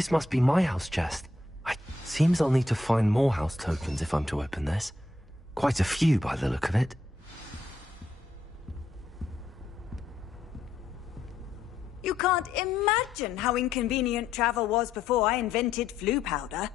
This must be my house chest. Seems I'll need to find more house tokens if I'm to open this. Quite a few by the look of it. You can't imagine how inconvenient travel was before I invented flu powder.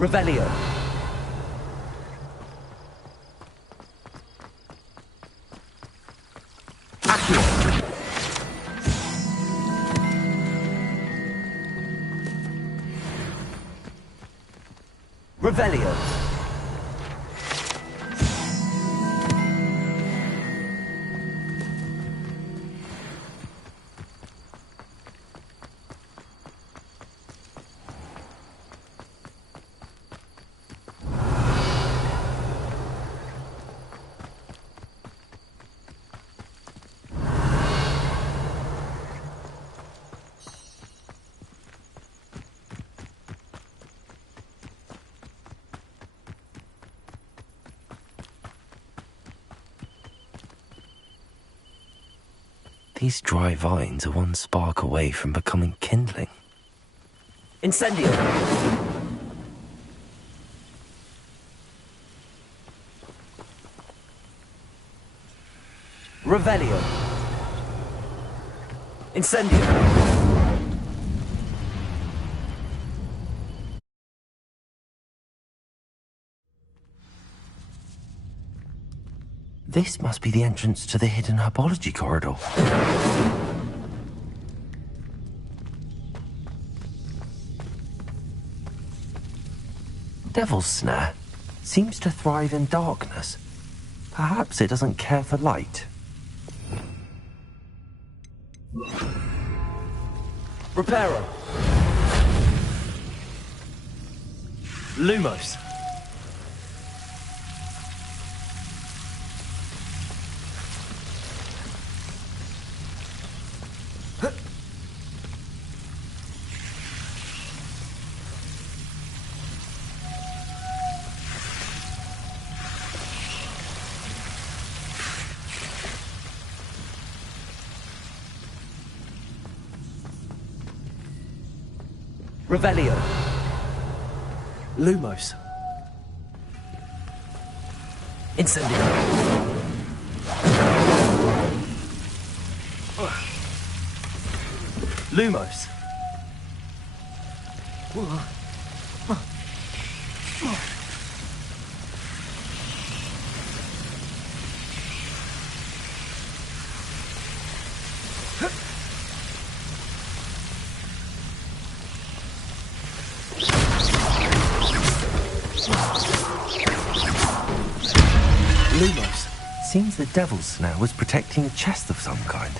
Revelio. Accio. Revelio. These dry vines are one spark away from becoming kindling. Incendio! Revelio! Incendio! This must be the entrance to the hidden herbology corridor. Devil's Snare seems to thrive in darkness. Perhaps it doesn't care for light. Reparo. Lumos. Revelio. Lumos. Incendio. Lumos. seems the devil's snare was protecting a chest of some kind.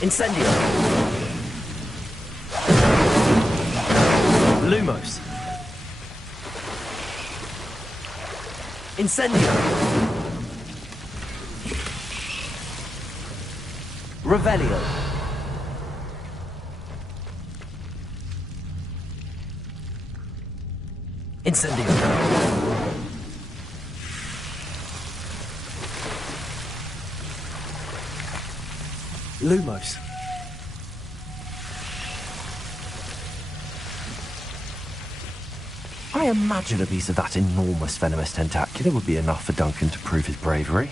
Incendio! Lumos! Incendio! Revelio! Incendio! Lumos! I imagine a piece of that enormous venomous tentacula would be enough for Duncan to prove his bravery.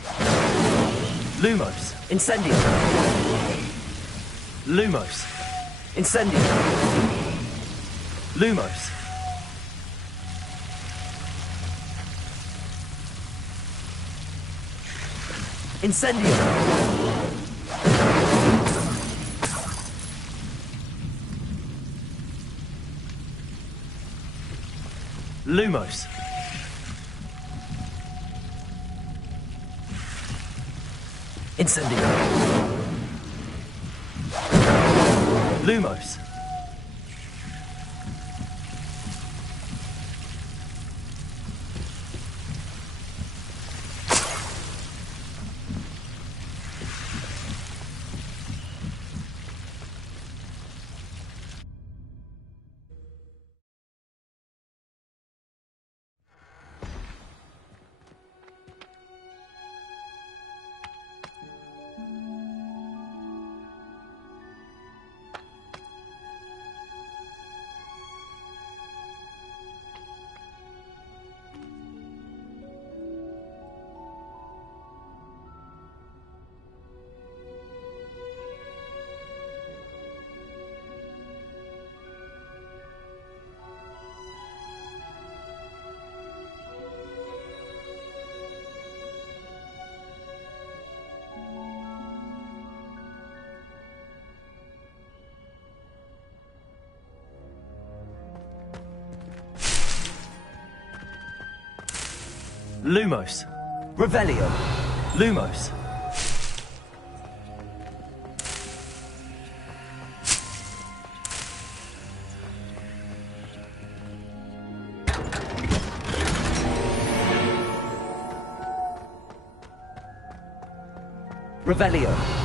Lumos! Incendio! Lumos! Incendio! Lumos! Incendio! Lumos! Incendio! Lumos! Lumos! Revelio! Lumos! Revelio!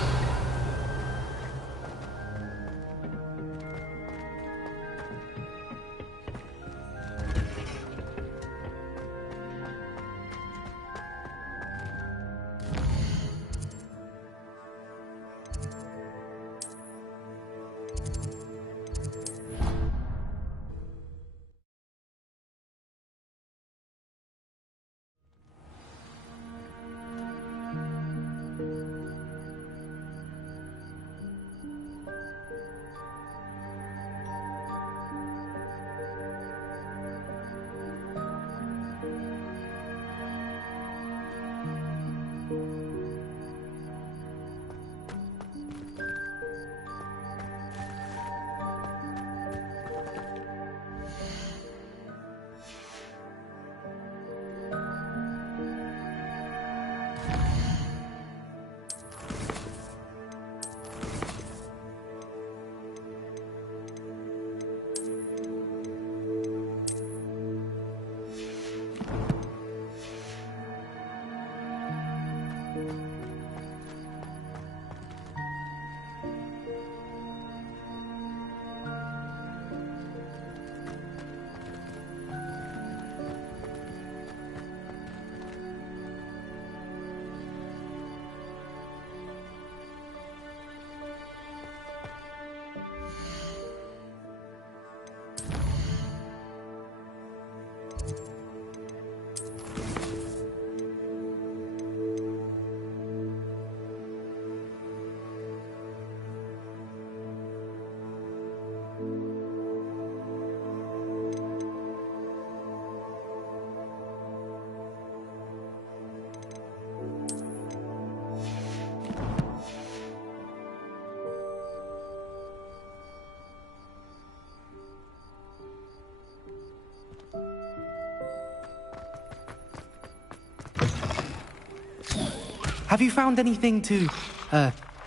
Have you found anything to,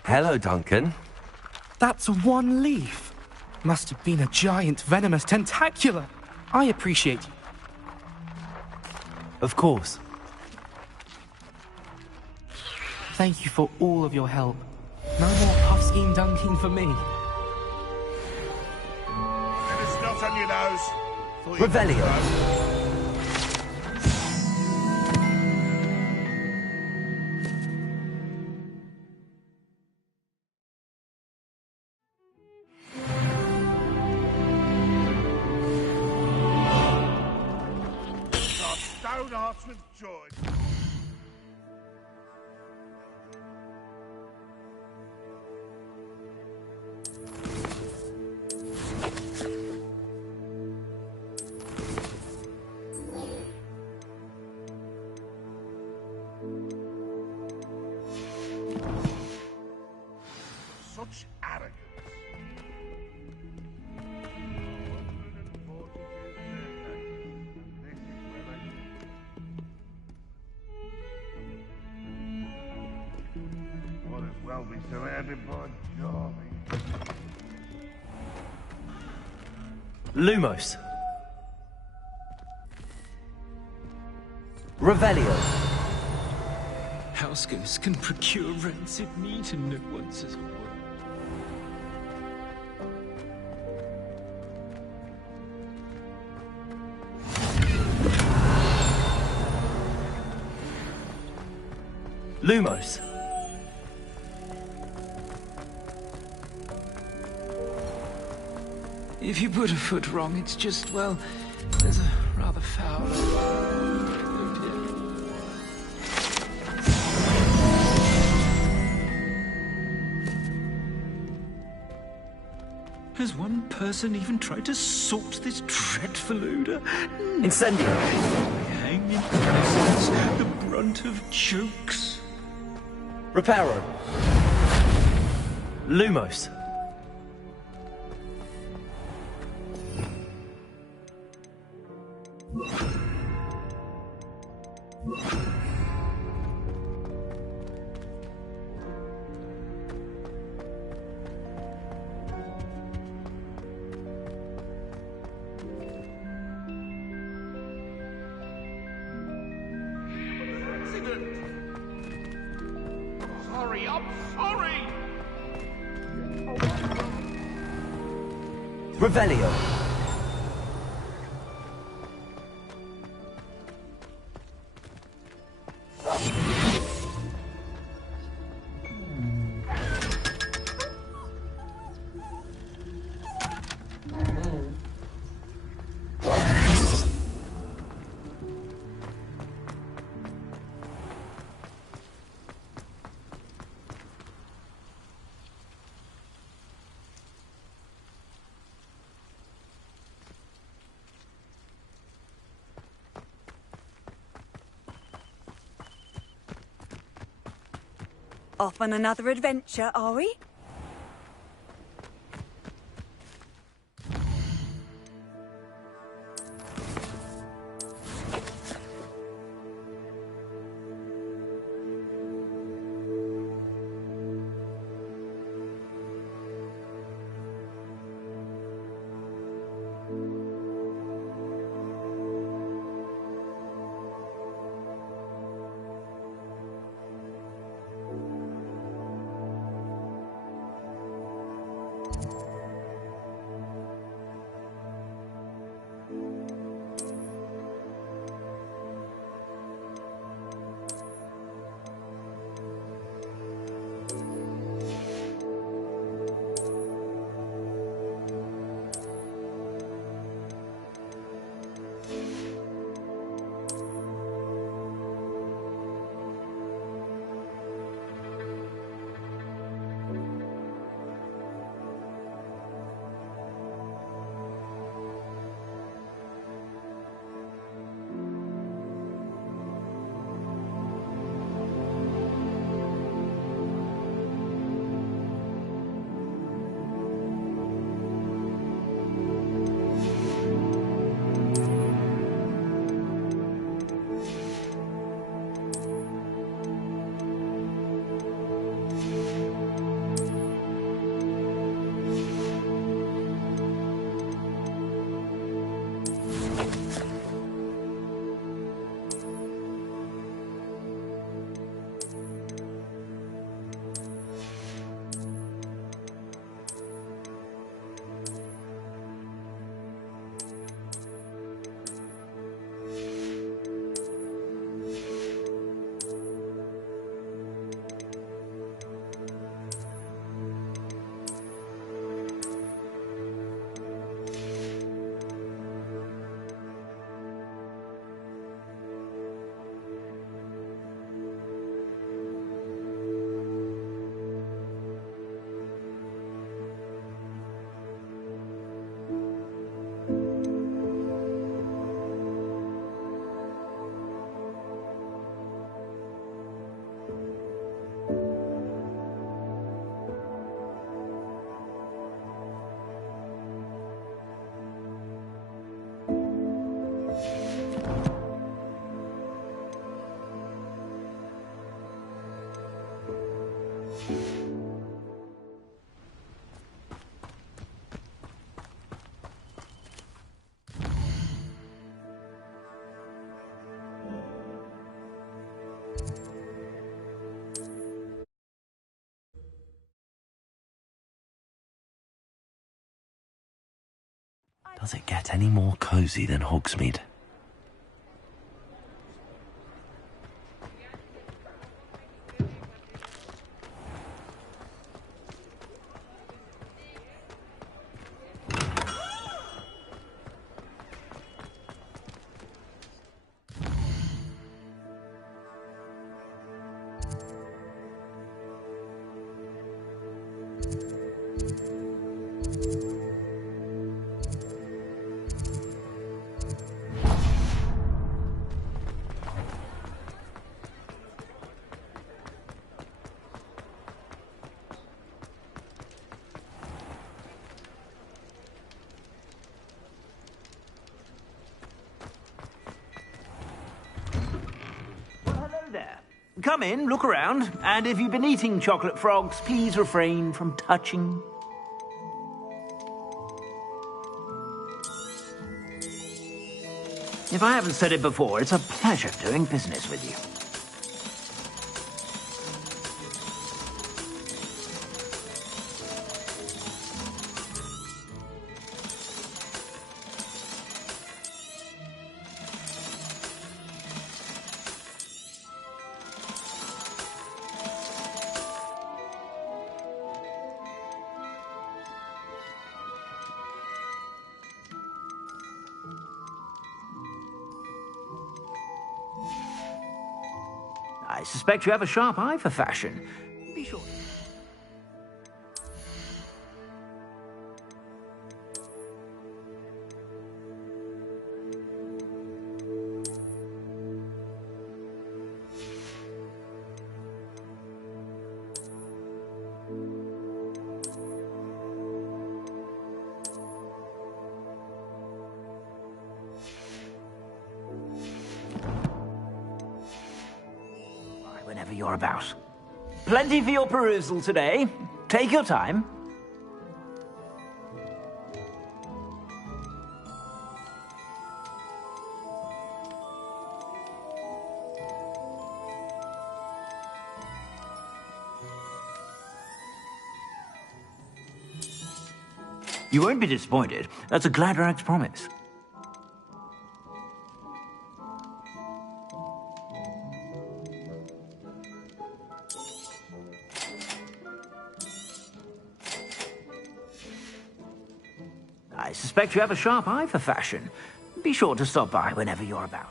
Hello, Duncan. That's one leaf. Must have been a giant venomous tentacula. I appreciate you. Of course. Thank you for all of your help. No more puff-scheme dunking for me. And it's not on your nose. Thought you Revelio. know. Our stone hearts with joy. Such arrogance. Might as well be surrounded by Jarvie. Lumos. Revelio. House ghosts can procure rancid meat and no one says a word. Lumos. If you put a foot wrong, it's just, well, there's a rather foul... Oh dear. Has one person even tried to sort this dreadful odor? Incendio. Hang in presence, the brunt of jokes. Reparo. Lumos. Sorry, I'm sorry! Revelio. Off on another adventure, are we? Does it get any more cozy than Hogsmeade? Come in, look around, and if you've been eating chocolate frogs, please refrain from touching. If I haven't said it before, it's a pleasure doing business with you. I suspect you have a sharp eye for fashion. Be sure. Whenever you're about. Plenty for your perusal today. Take your time. You won't be disappointed. That's a Gladrag's promise. I suspect you have a sharp eye for fashion. Be sure to stop by whenever you're about.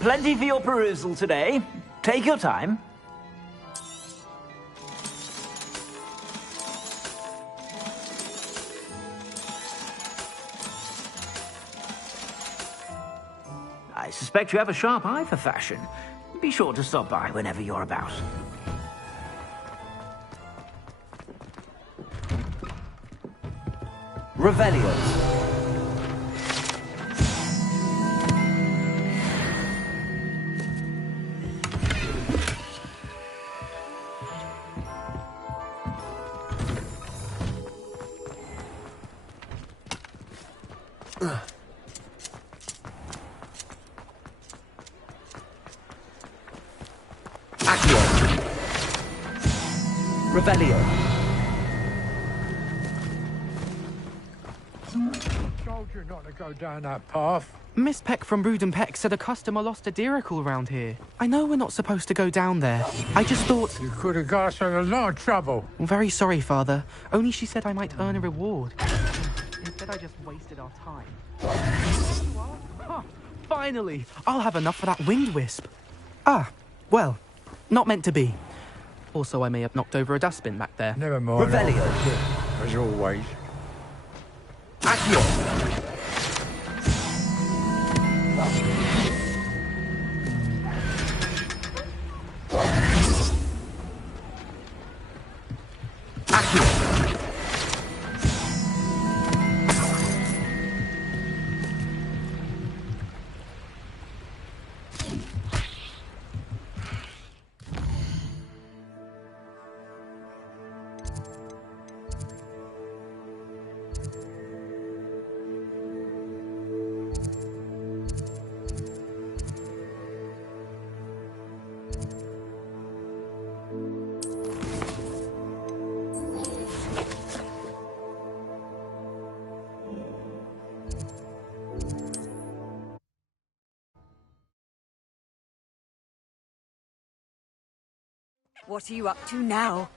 Plenty for your perusal today. Take your time. I suspect you have a sharp eye for fashion. Be sure to stop by whenever you're about. Revelio. Revelio. Told you not to go down that path. Miss Peck from Brood and Peck said a customer lost a deeracle around here. I know we're not supposed to go down there. I just thought... You could have got us in a lot of trouble. I'm very sorry, Father. Only she said I might earn a reward. Instead, I just wasted our time. Huh, finally! I'll have enough for that wind wisp. Ah, well, not meant to be. Also, I may have knocked over a dustbin back there. Never mind. Revelio. As always. Accio. What are you up to now?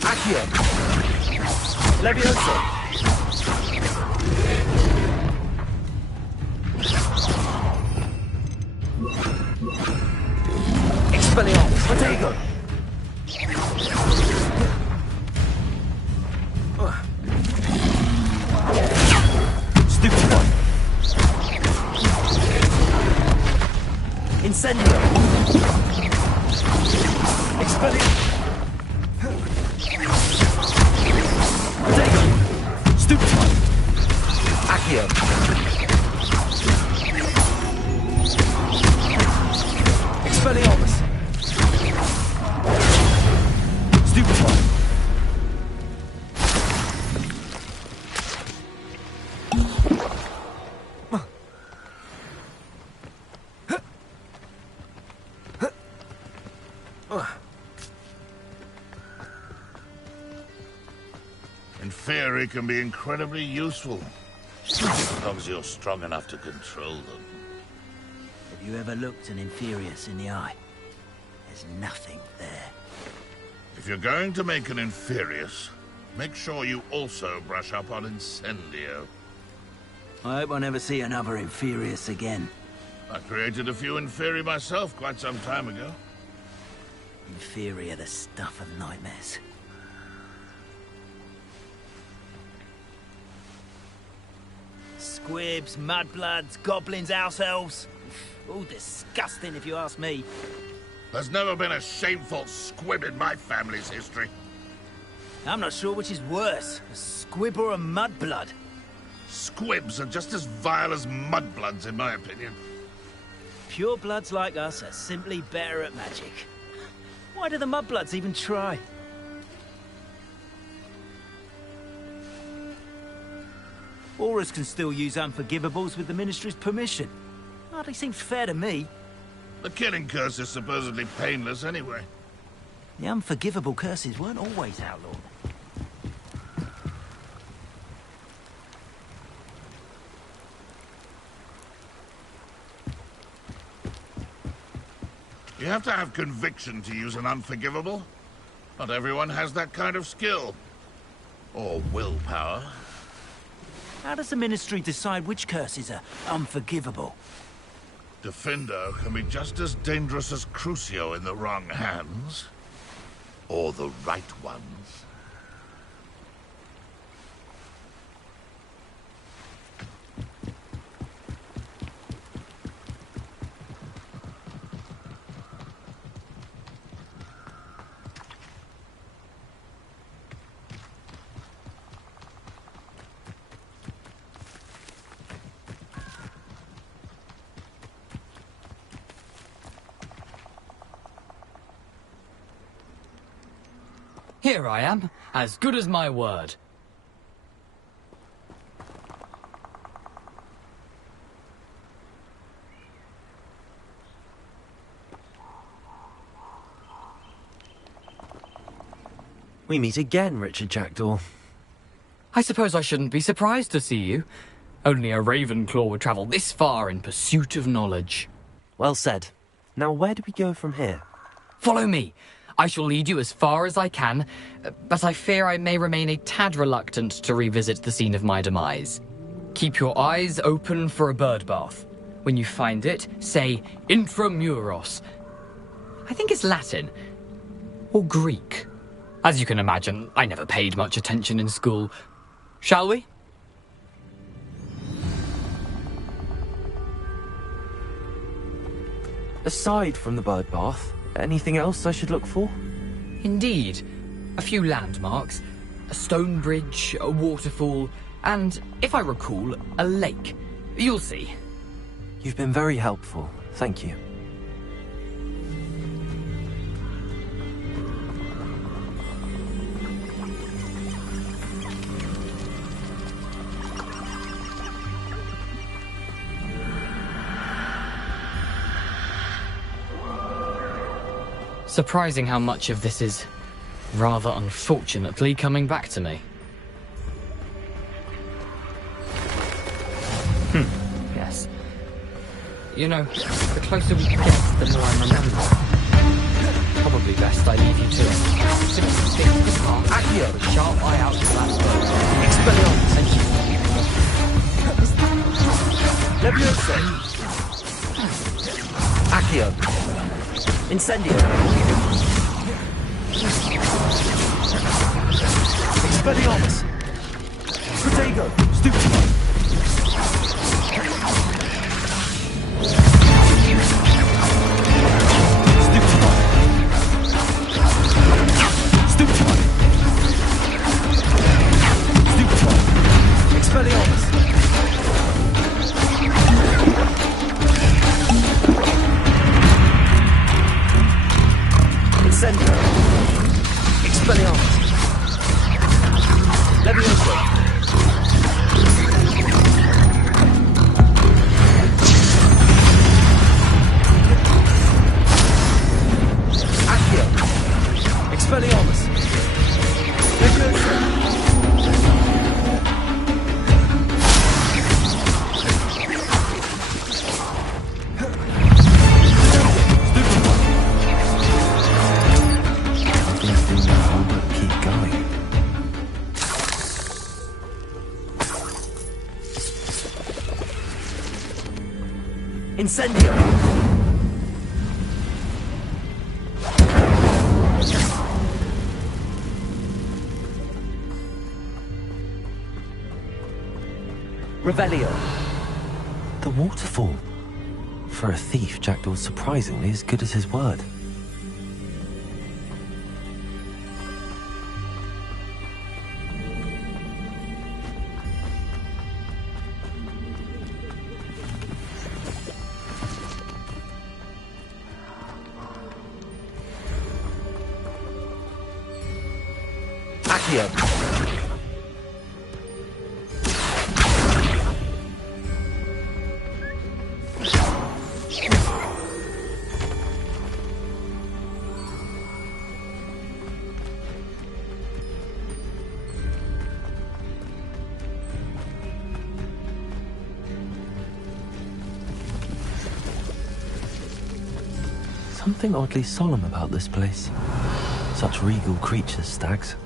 Accio! Levioso! Expelliarmus! Protego! Stupefy! Incendio! Expelliarmus! Stupefy! Accio! Expelliarmus! Stupefy! In theory, can be incredibly useful. As long as you're strong enough to control them. Have you ever looked an Inferius in the eye? There's nothing there. If you're going to make an Inferius, make sure you also brush up on Incendio. I hope I never see another Inferius again. I created a few Inferi myself quite some time ago. Inferi are the stuff of nightmares. Squibs, mudbloods, goblins, house elves. All disgusting if you ask me. There's never been a shameful squib in my family's history. I'm not sure which is worse, a squib or a mudblood. Squibs are just as vile as mudbloods, in my opinion. Purebloods like us are simply better at magic. Why do the mudbloods even try? Aurors can still use unforgivables with the Ministry's permission. Hardly seems fair to me. The killing curse is supposedly painless anyway. The unforgivable curses weren't always outlawed. You have to have conviction to use an unforgivable. Not everyone has that kind of skill. Or willpower. How does the Ministry decide which curses are unforgivable? Defendo can be just as dangerous as Crucio in the wrong hands. Or the right ones. Here I am, as good as my word. We meet again, Richard Jackdaw. I suppose I shouldn't be surprised to see you. Only a Ravenclaw would travel this far in pursuit of knowledge. Well said. Now where do we go from here? Follow me. I shall lead you as far as I can, but I fear I may remain a tad reluctant to revisit the scene of my demise. Keep your eyes open for a bird bath. When you find it, say Intramuros. I think it's Latin. Or Greek. As you can imagine, I never paid much attention in school. Shall we? Aside from the bird bath, anything else I should look for? Indeed. A few landmarks. A stone bridge, a waterfall, and, if I recall, a lake. You'll see. You've been very helpful. Thank you. Surprising how much of this is rather unfortunately coming back to me. Yes. You know, the closer we get, the more I remember. Probably best I leave you to it. Simply stick to the path, Accio, a sharp eye out for that bird. Expelliarmus, and Leviosa! Accio! Incendio! Expelliarmus! Protego! Stupefy! Expelliarmus! Incendio! Expelliarmus! Leviosa! Accio! Expelliarmus! Leviosa! Incendio! Revelio! The waterfall. For a thief, Jackdaw's surprisingly as good as his word. Accio! Something oddly solemn about this place. Such regal creatures, stags.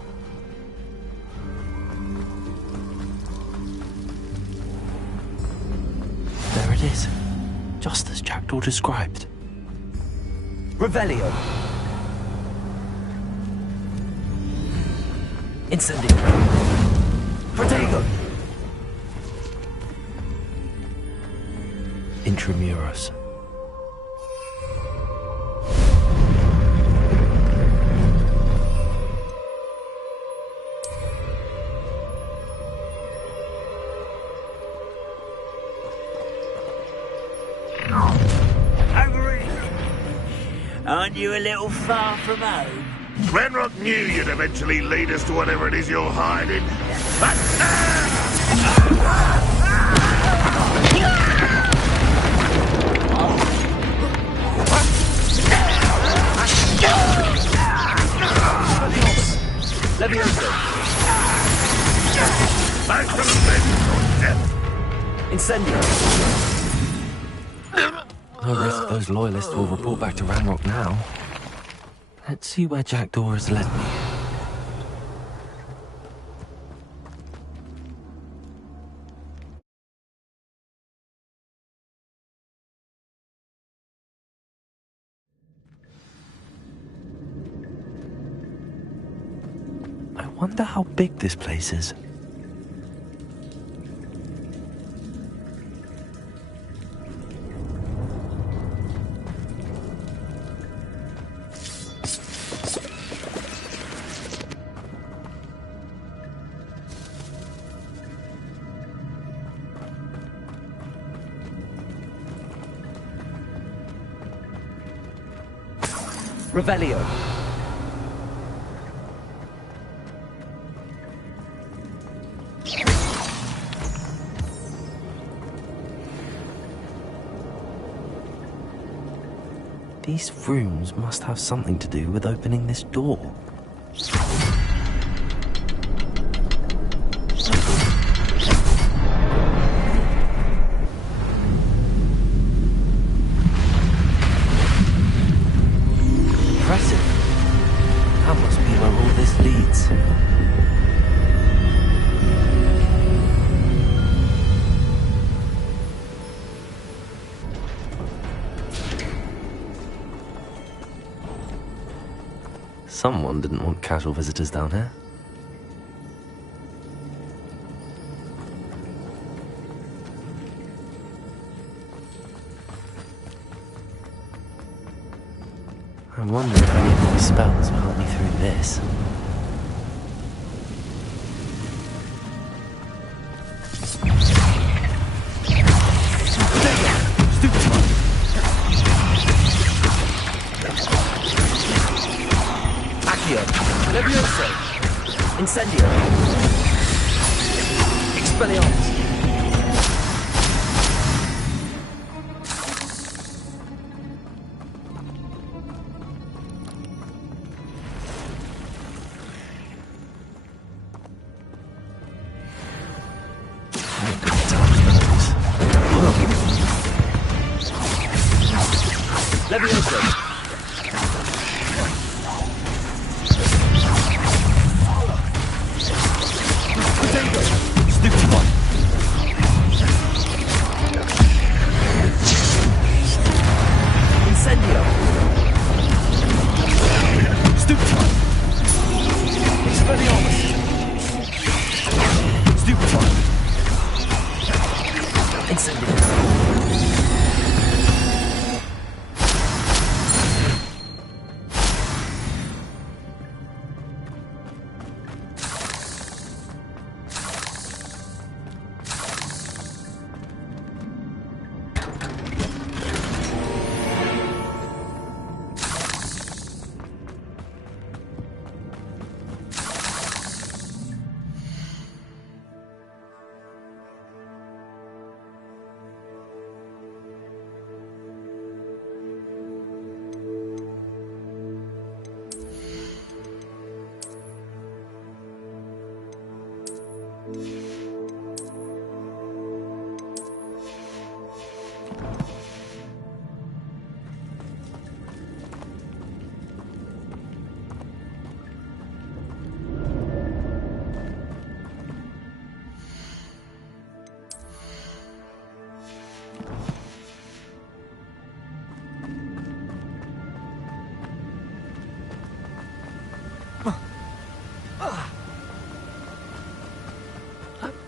There it is, just as Jackdaw described. Revelio! Incendio! Protego! Intramuros. Aren't you a little far from home? Ranrock knew you'd eventually lead us to whatever it is you're hiding. Leviosa! Incendio! No risk those loyalists will report back to Ranrock now. Let's see where Jackdaw has led me. I wonder how big this place is. Revelio. These rooms must have something to do with opening this door. Impressive. That must be where all this leads. Someone didn't want casual visitors down here. I wonder if any of these spells will help me through this. Levioso! Incendio! Expelliarmus! Levioso!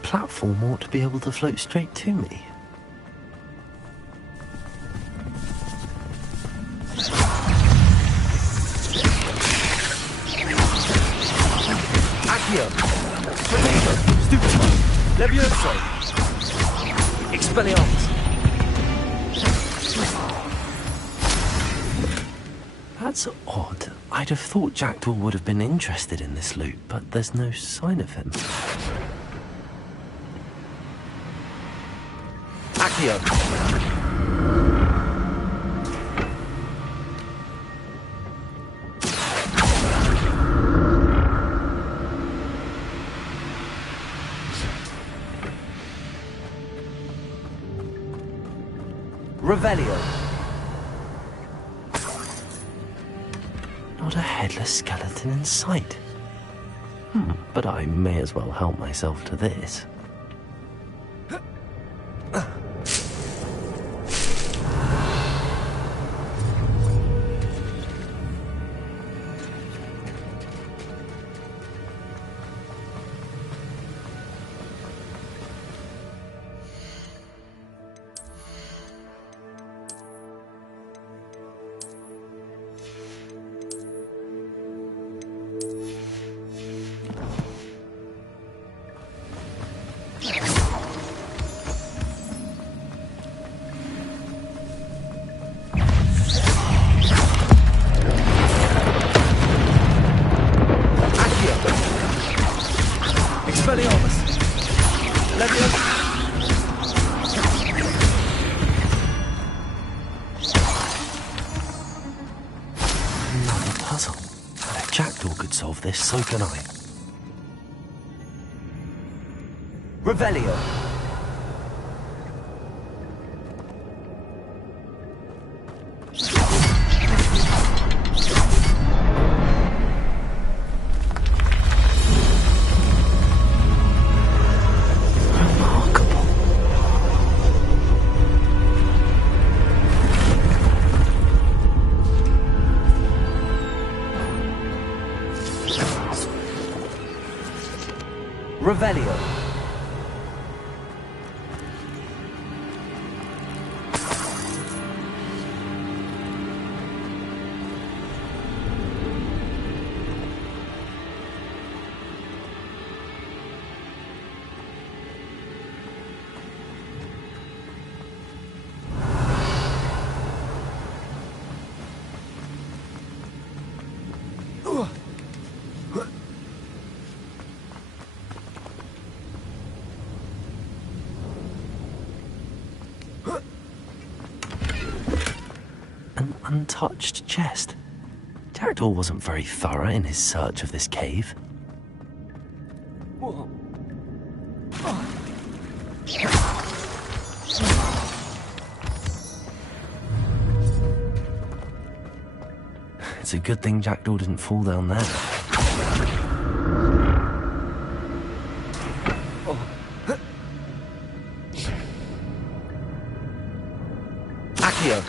Platform ought to be able to float straight to me. Accio! Potato! Stupefy! Levioso! Expelliarmus! That's odd. I'd have thought Jackdaw would have been interested in this loot, but there's no sign of him. Accio! Revelio! Not a headless skeleton in sight. But I may as well help myself to this. solve this, so can I. Revelio. Revelio. An untouched chest. Jackdaw wasn't very thorough in his search of this cave. It's a good thing Jackdaw didn't fall down there. Accio.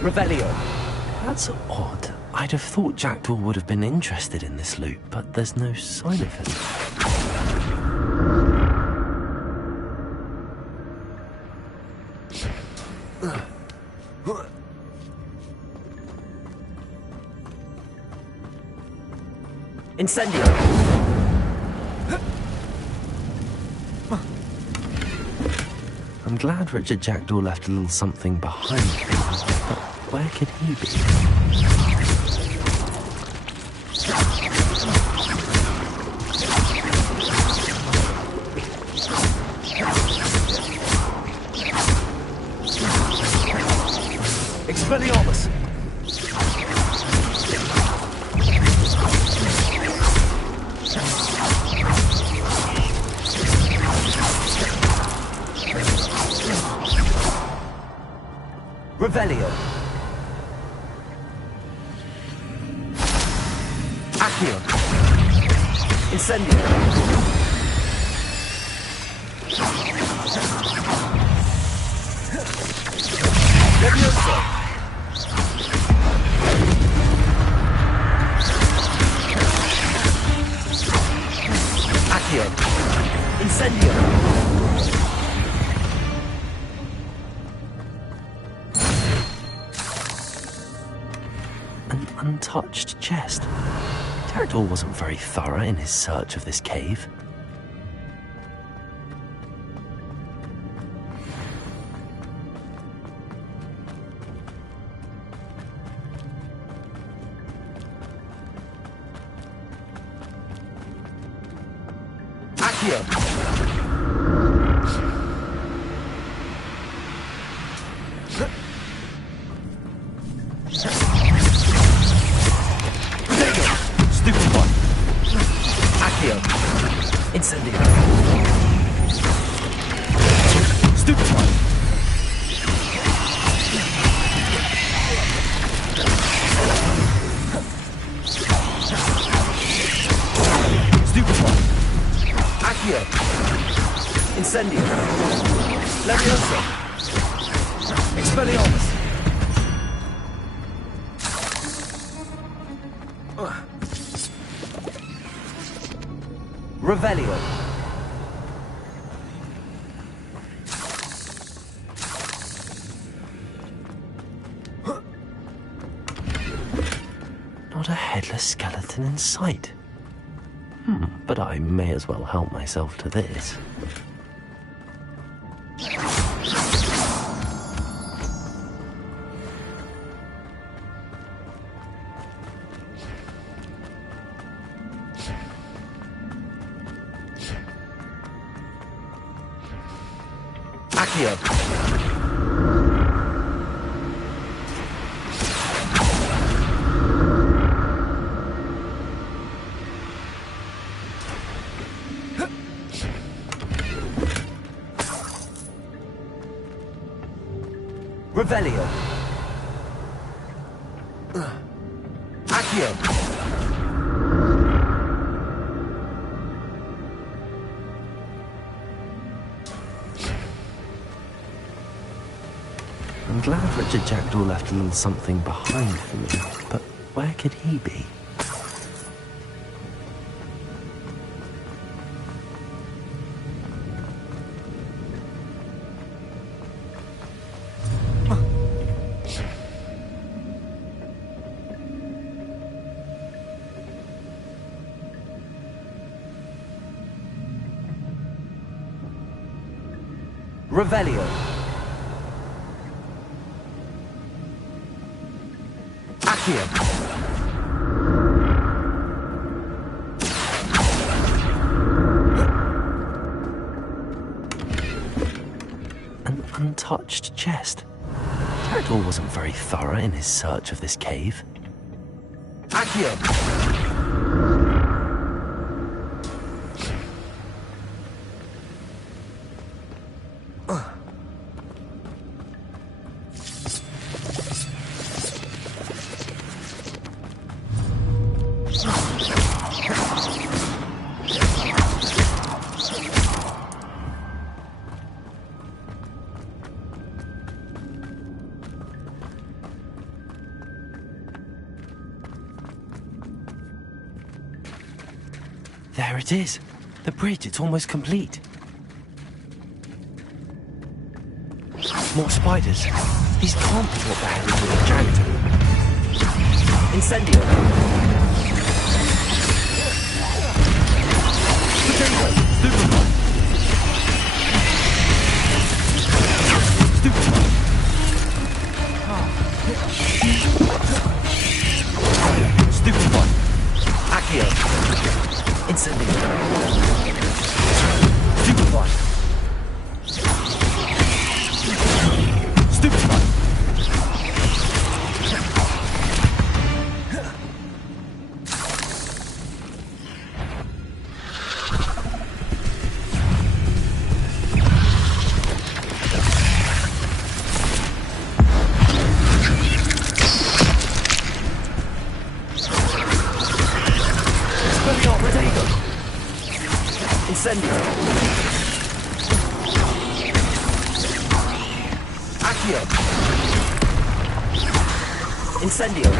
Revelio. That's odd. I'd have thought Jackdaw would have been interested in this loot, but there's no sign of him. Incendio. I'm glad Richard Jackdaw left a little something behind him, but where could he be? Expelliarmus. Revelio. Accio. Incendio. Levioso. Accio. Incendio. Untouched chest. Jackdaw wasn't very thorough in his search of this cave. Accio. Incendio. Stupid one. Stupid one. Accio. Incendio. Levioso. Expelliarmus. Revelio. Not a headless skeleton in sight. But I may as well help myself to this. Accio. Revelio. Accio. I'm glad Richard Jackdaw left a little something behind for me, but where could he be? Revelio. Accio. An untouched chest. Jackdaw wasn't very thorough in his search of this cave. Accio. There it is. The bridge, it's almost complete. More spiders. These can't be what the hell is with the Jackdaw. Incendio. Stupefy. Accio. Incendio. Stupefy. Stupefy. Incendio. Accio. Incendio.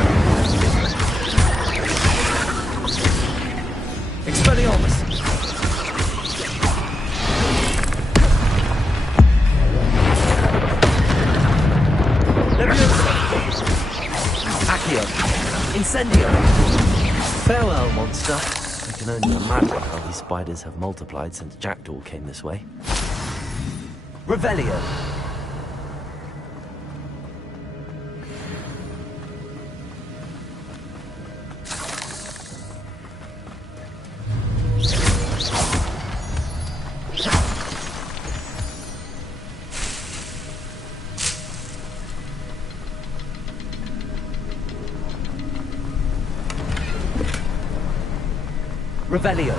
Expelliarmus. Leviosa. Accio. Incendio. Farewell, monster. I can only imagine how these spiders have multiplied since Jackdaw came this way. Revelio. Revelio.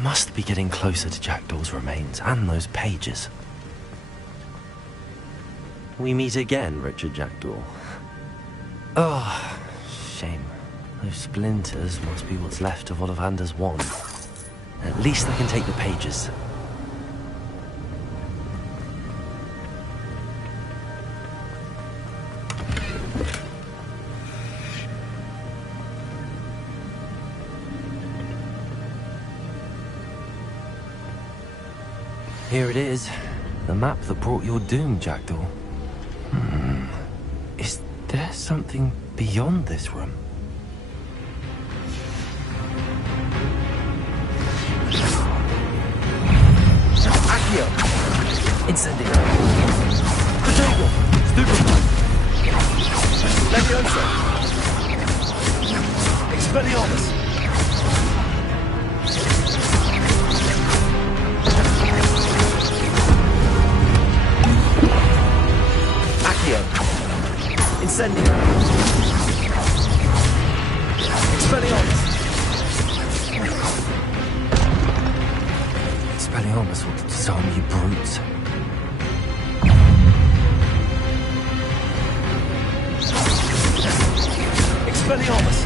Must be getting closer to Jackdaw's remains and those pages. We meet again, Richard Jackdaw. Oh, shame. Those splinters must be what's left of Ollivander's wand. At least I can take the pages. Here it is. The map that brought your doom, Jackdaw. Is there something beyond this room. Accio! Incendio! Protego! Stupefy! Leviosa! Expelliarmus! Accio! Incendio! Expelliarmus! Expelliarmus will disarm you brutes. Expelliarmus!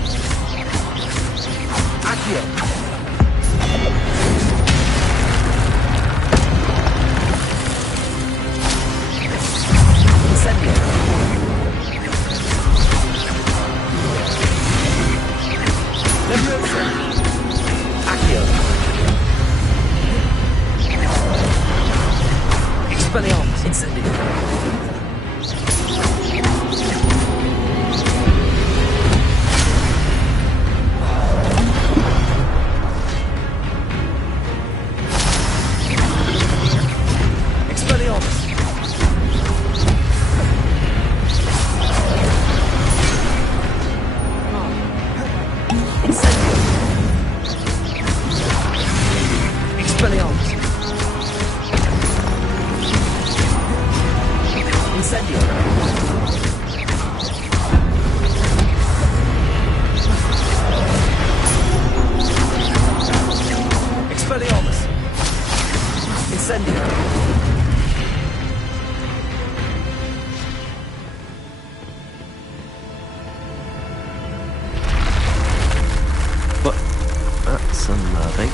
Accio! Incendio! Leviosa! Accio! Expelliarmus! Incendio! Expelliarmus! Incendio! Expelliarmus! Incendio! Expelliarmus! Incendio! But that's unnerving.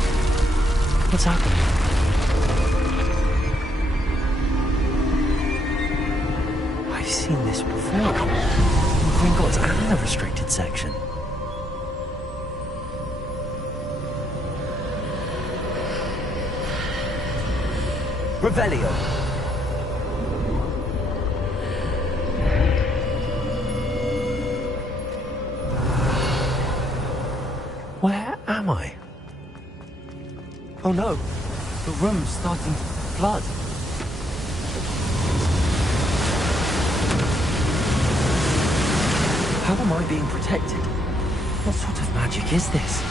What's happening? I've seen this before. In Gringotts and the restricted section. Revelio! Where am I? Oh no, the room's starting to flood. How am I being protected? What sort of magic is this?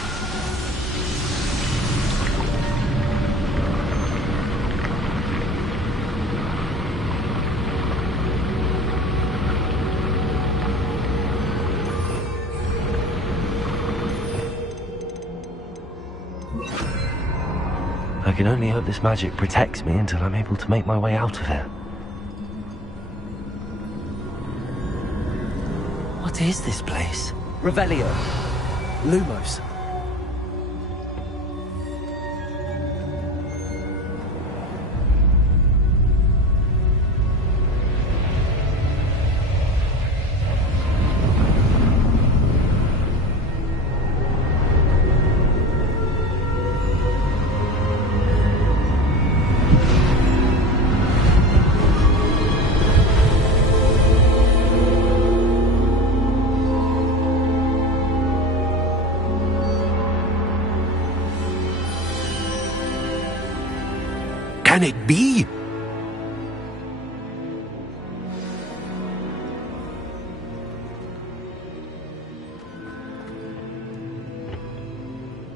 I can only hope this magic protects me until I'm able to make my way out of here. What is this place? Revelio! Lumos! Can it be?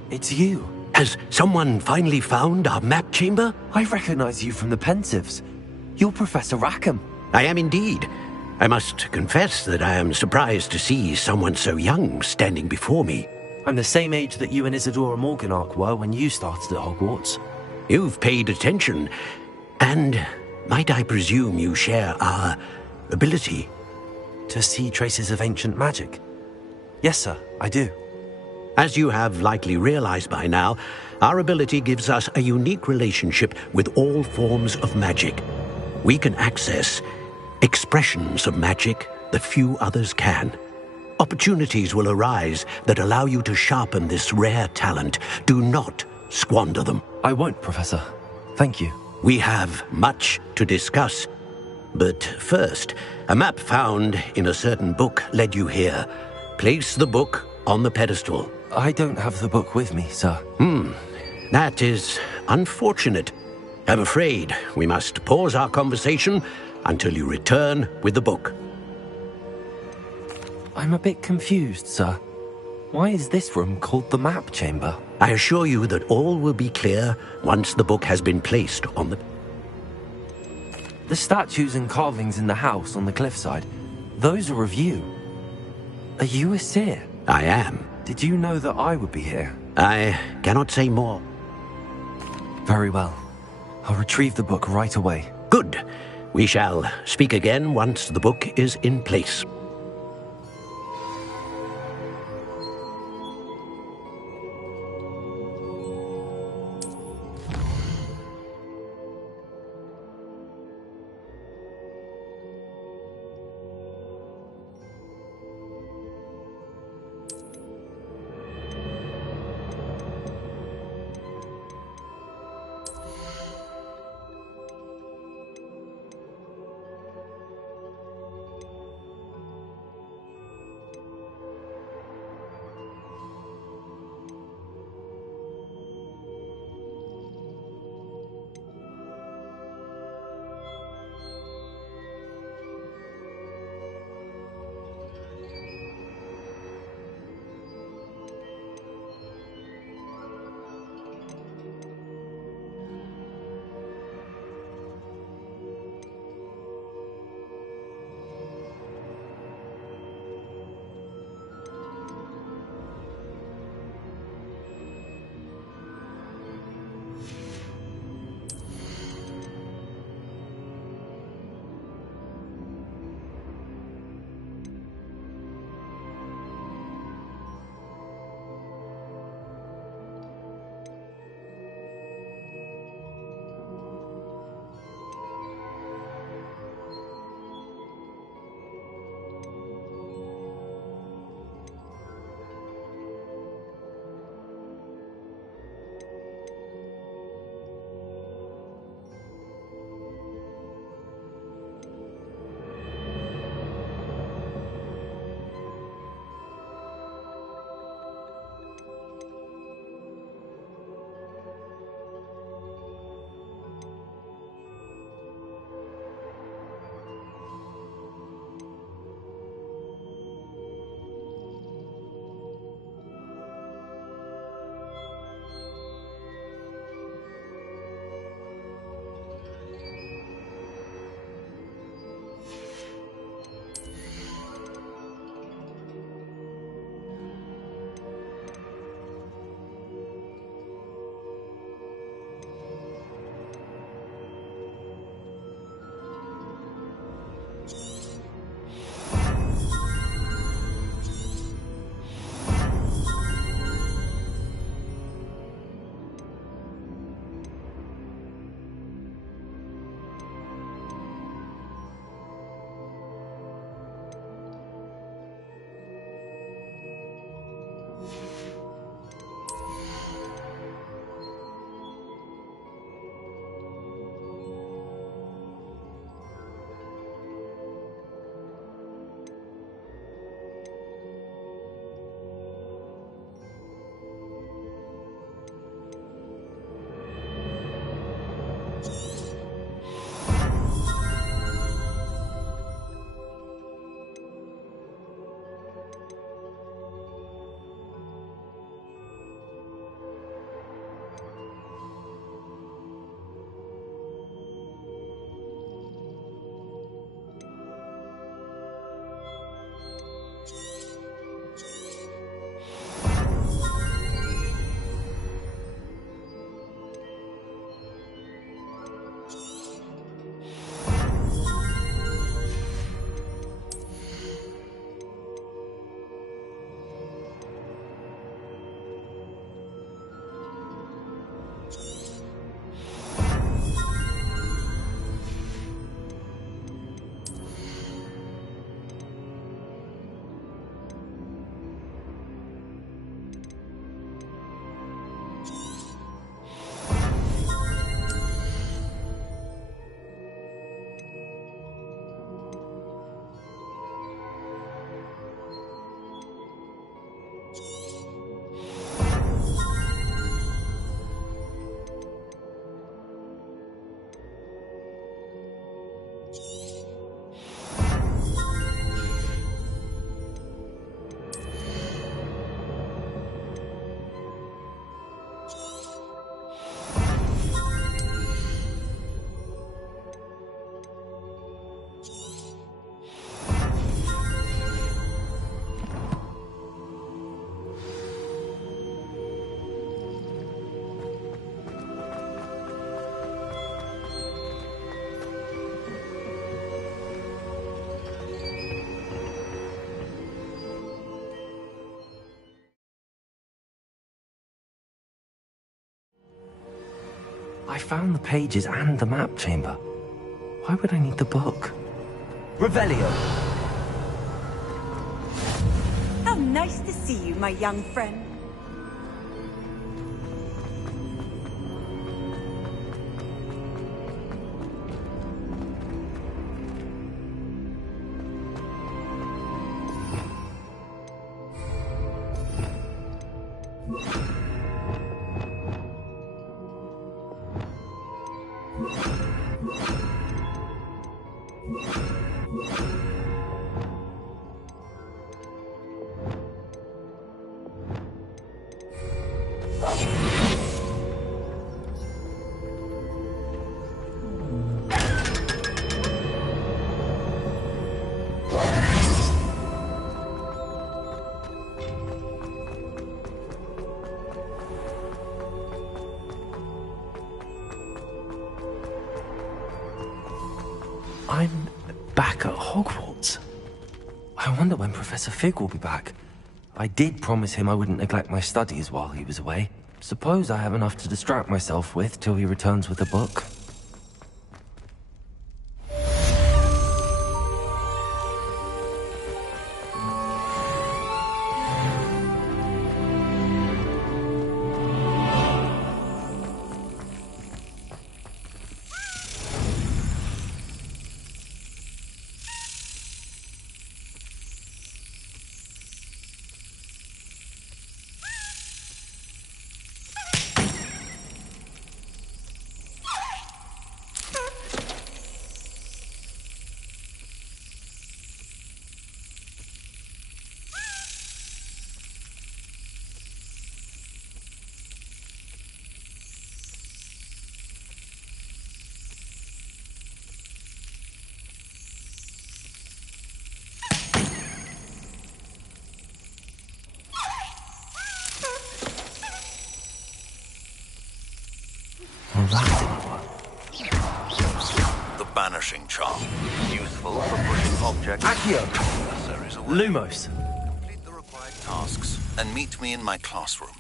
It's you. Has someone finally found our map chamber? I recognize you from the Pensieves. You're Professor Rackham. I am indeed. I must confess that I am surprised to see someone so young standing before me. I'm the same age that you and Isadora Morganach were when you started at Hogwarts. You've paid attention, and might I presume you share our ability? To see traces of ancient magic? Yes, sir, I do. As you have likely realized by now, our ability gives us a unique relationship with all forms of magic. We can access expressions of magic that few others can. Opportunities will arise that allow you to sharpen this rare talent. Do not squander them. I won't, Professor. Thank you. We have much to discuss. But first, a map found in a certain book led you here. Place the book on the pedestal. I don't have the book with me, sir. That is unfortunate. I'm afraid we must pause our conversation until you return with the book. I'm a bit confused, sir. Why is this room called the map chamber? I assure you that all will be clear once the book has been placed on the... The statues and carvings in the house on the cliffside, those are of you. Are you a seer? I am. Did you know that I would be here? I cannot say more. Very well. I'll retrieve the book right away. Good. We shall speak again once the book is in place. I found the pages and the map chamber. Why would I need the book? Revelio. How nice to see you, my young friend. I'm back at Hogwarts. I wonder when Professor Fig will be back. I did promise him I wouldn't neglect my studies while he was away. Suppose I have enough to distract myself with till he returns with the book. The banishing charm. Useful for pushing objects. Accio! Adversaries away. Lumos! Complete the required tasks and meet me in my classroom.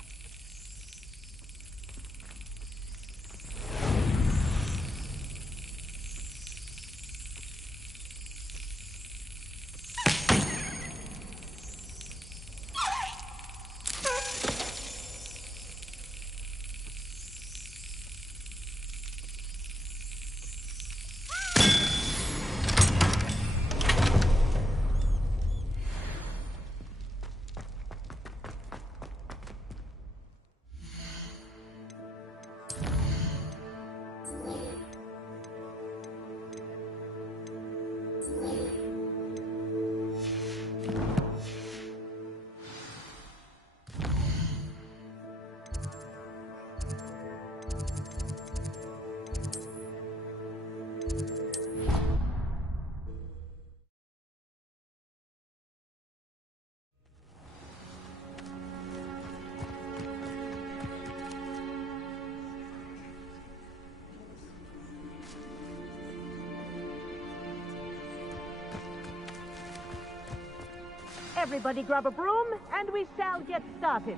Everybody grab a broom, and we shall get started.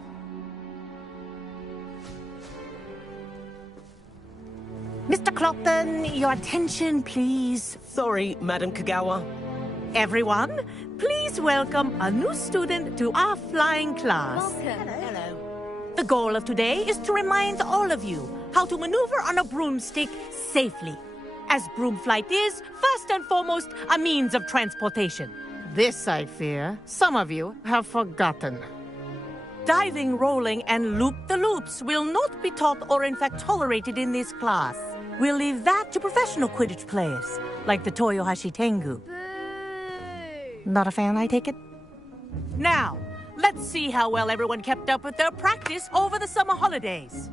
Mr. Clopton, your attention, please. Sorry, Madam Kagawa. Everyone, please welcome a new student to our flying class. Welcome. Hello. The goal of today is to remind all of you how to maneuver on a broomstick safely, as broom flight is, first and foremost, a means of transportation. This, I fear, some of you have forgotten. Diving, rolling, and loop-the-loops will not be taught or in fact tolerated in this class. We'll leave that to professional Quidditch players, like the Toyohashi Tengu. Not a fan, I take it? Now, let's see how well everyone kept up with their practice over the summer holidays.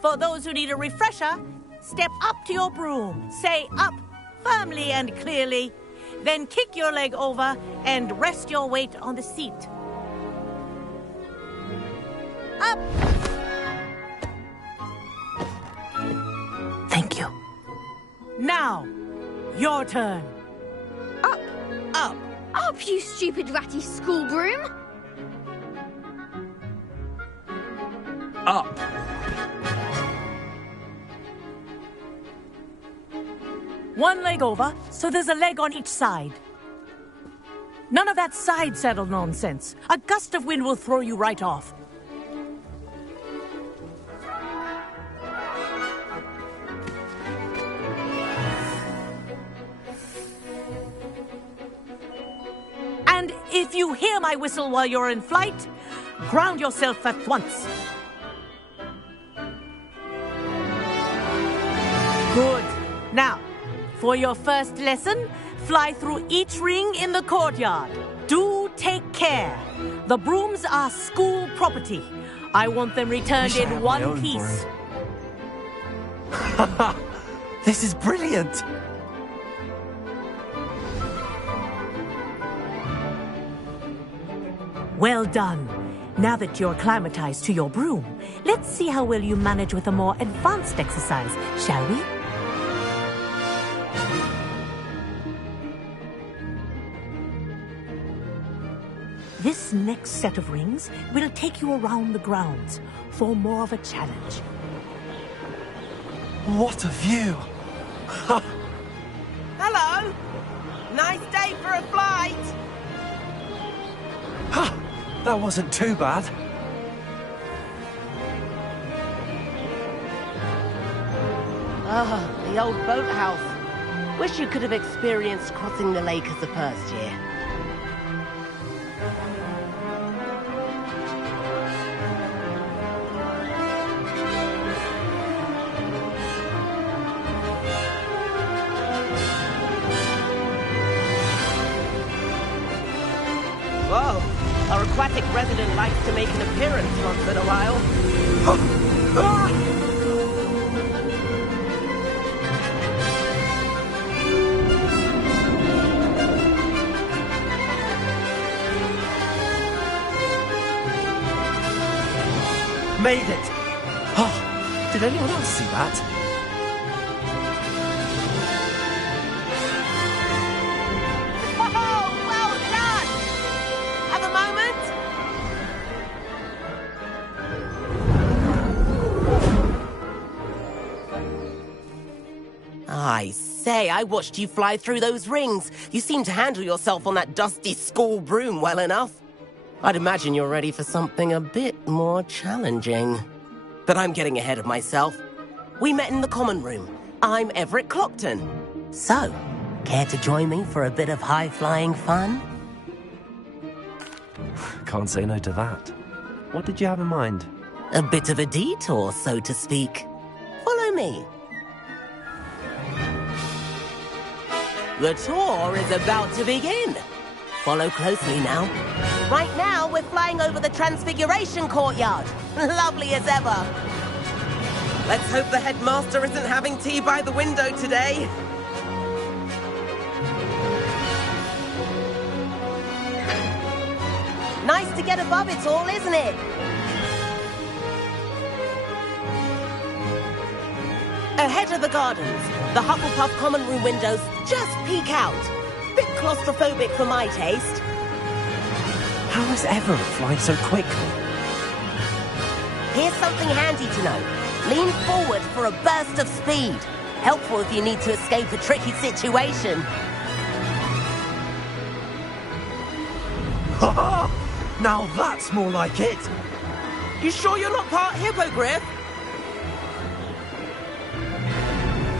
For those who need a refresher, step up to your broom, say up firmly and clearly, then kick your leg over and rest your weight on the seat. Up! Thank you. Now, your turn. Up! Up! Up, you stupid ratty school broom! Up! One leg over, so there's a leg on each side. None of that side saddle nonsense. A gust of wind will throw you right off. And if you hear my whistle while you're in flight, ground yourself at once. Good. Now, for your first lesson, fly through each ring in the courtyard. Do take care. The brooms are school property. I want them returned in one piece. This is brilliant! Well done. Now that you're acclimatized to your broom, let's see how well you manage with a more advanced exercise, shall we? This next set of rings will take you around the grounds for more of a challenge. What a view! Hello! Nice day for a flight! That wasn't too bad. Ah, the old boathouse. Wish you could have experienced crossing the lake as a first year. Whoa! Our aquatic resident likes to make an appearance once in a while. Made it! Oh, did anyone else see that? Oh, well done! Have a moment? I say, I watched you fly through those rings. You seem to handle yourself on that dusty school broom well enough. I'd imagine you're ready for something a bit more challenging. But I'm getting ahead of myself. We met in the common room. I'm Everett Clockton. So, care to join me for a bit of high-flying fun? Can't say no to that. What did you have in mind? A bit of a detour, so to speak. Follow me. The tour is about to begin. Follow closely now. Right now, we're flying over the Transfiguration Courtyard. Lovely as ever. Let's hope the headmaster isn't having tea by the window today. Nice to get above it all, isn't it? Ahead of the gardens, the Hufflepuff common room windows just peek out. Bit claustrophobic for my taste. How is Everett flying so quickly? Here's something handy to know. Lean forward for a burst of speed. Helpful if you need to escape a tricky situation. Now that's more like it! You sure you're not part hippogriff?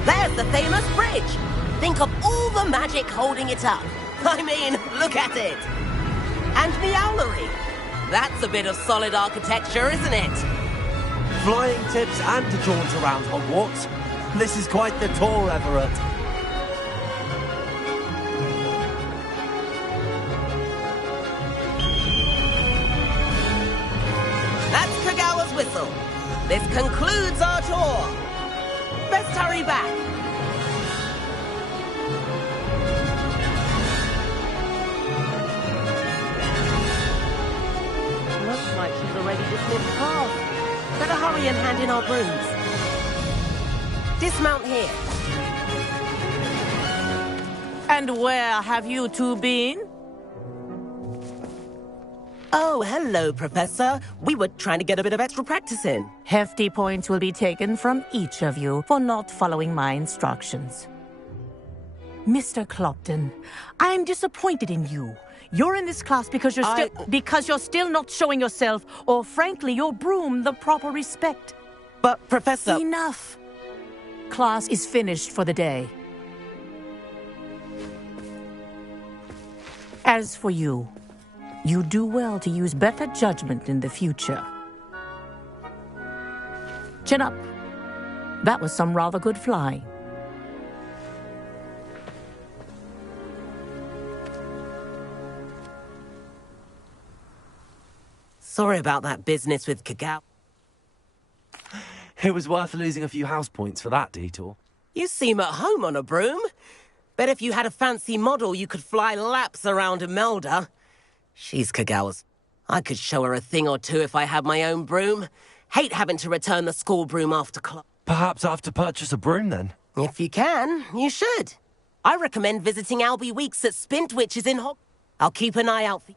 There's the famous bridge. Think of all the magic holding it up. I mean, look at it. And the owlery. That's a bit of solid architecture, isn't it? Flying tips and a jaunt around Hogwarts. This is quite the tour, Everett. That's Kagawa's whistle. This concludes our tour. Best hurry back. Looks like she's already dismissed class. Better hurry and hand in our brooms. Dismount here. And where have you two been? Oh, hello, Professor. We were trying to get a bit of extra practice in. Hefty points will be taken from each of you for not following my instructions. Mr. Clopton, I'm disappointed in you. You're in this class because you're still not showing yourself, or frankly, your broom, the proper respect. But, Professor... Enough. Class is finished for the day. As for you, you do well to use better judgment in the future. Chin up. That was some rather good flying. Sorry about that business with Kagao. It was worth losing a few house points for that detour. You seem at home on a broom. Bet if you had a fancy model, you could fly laps around Imelda. She's Kagawa's. I could show her a thing or two if I had my own broom. Hate having to return the school broom after class. Perhaps I have to purchase a broom then? If you can, you should. I recommend visiting Albie Weeks at Spint, which is in I'll keep an eye out for you.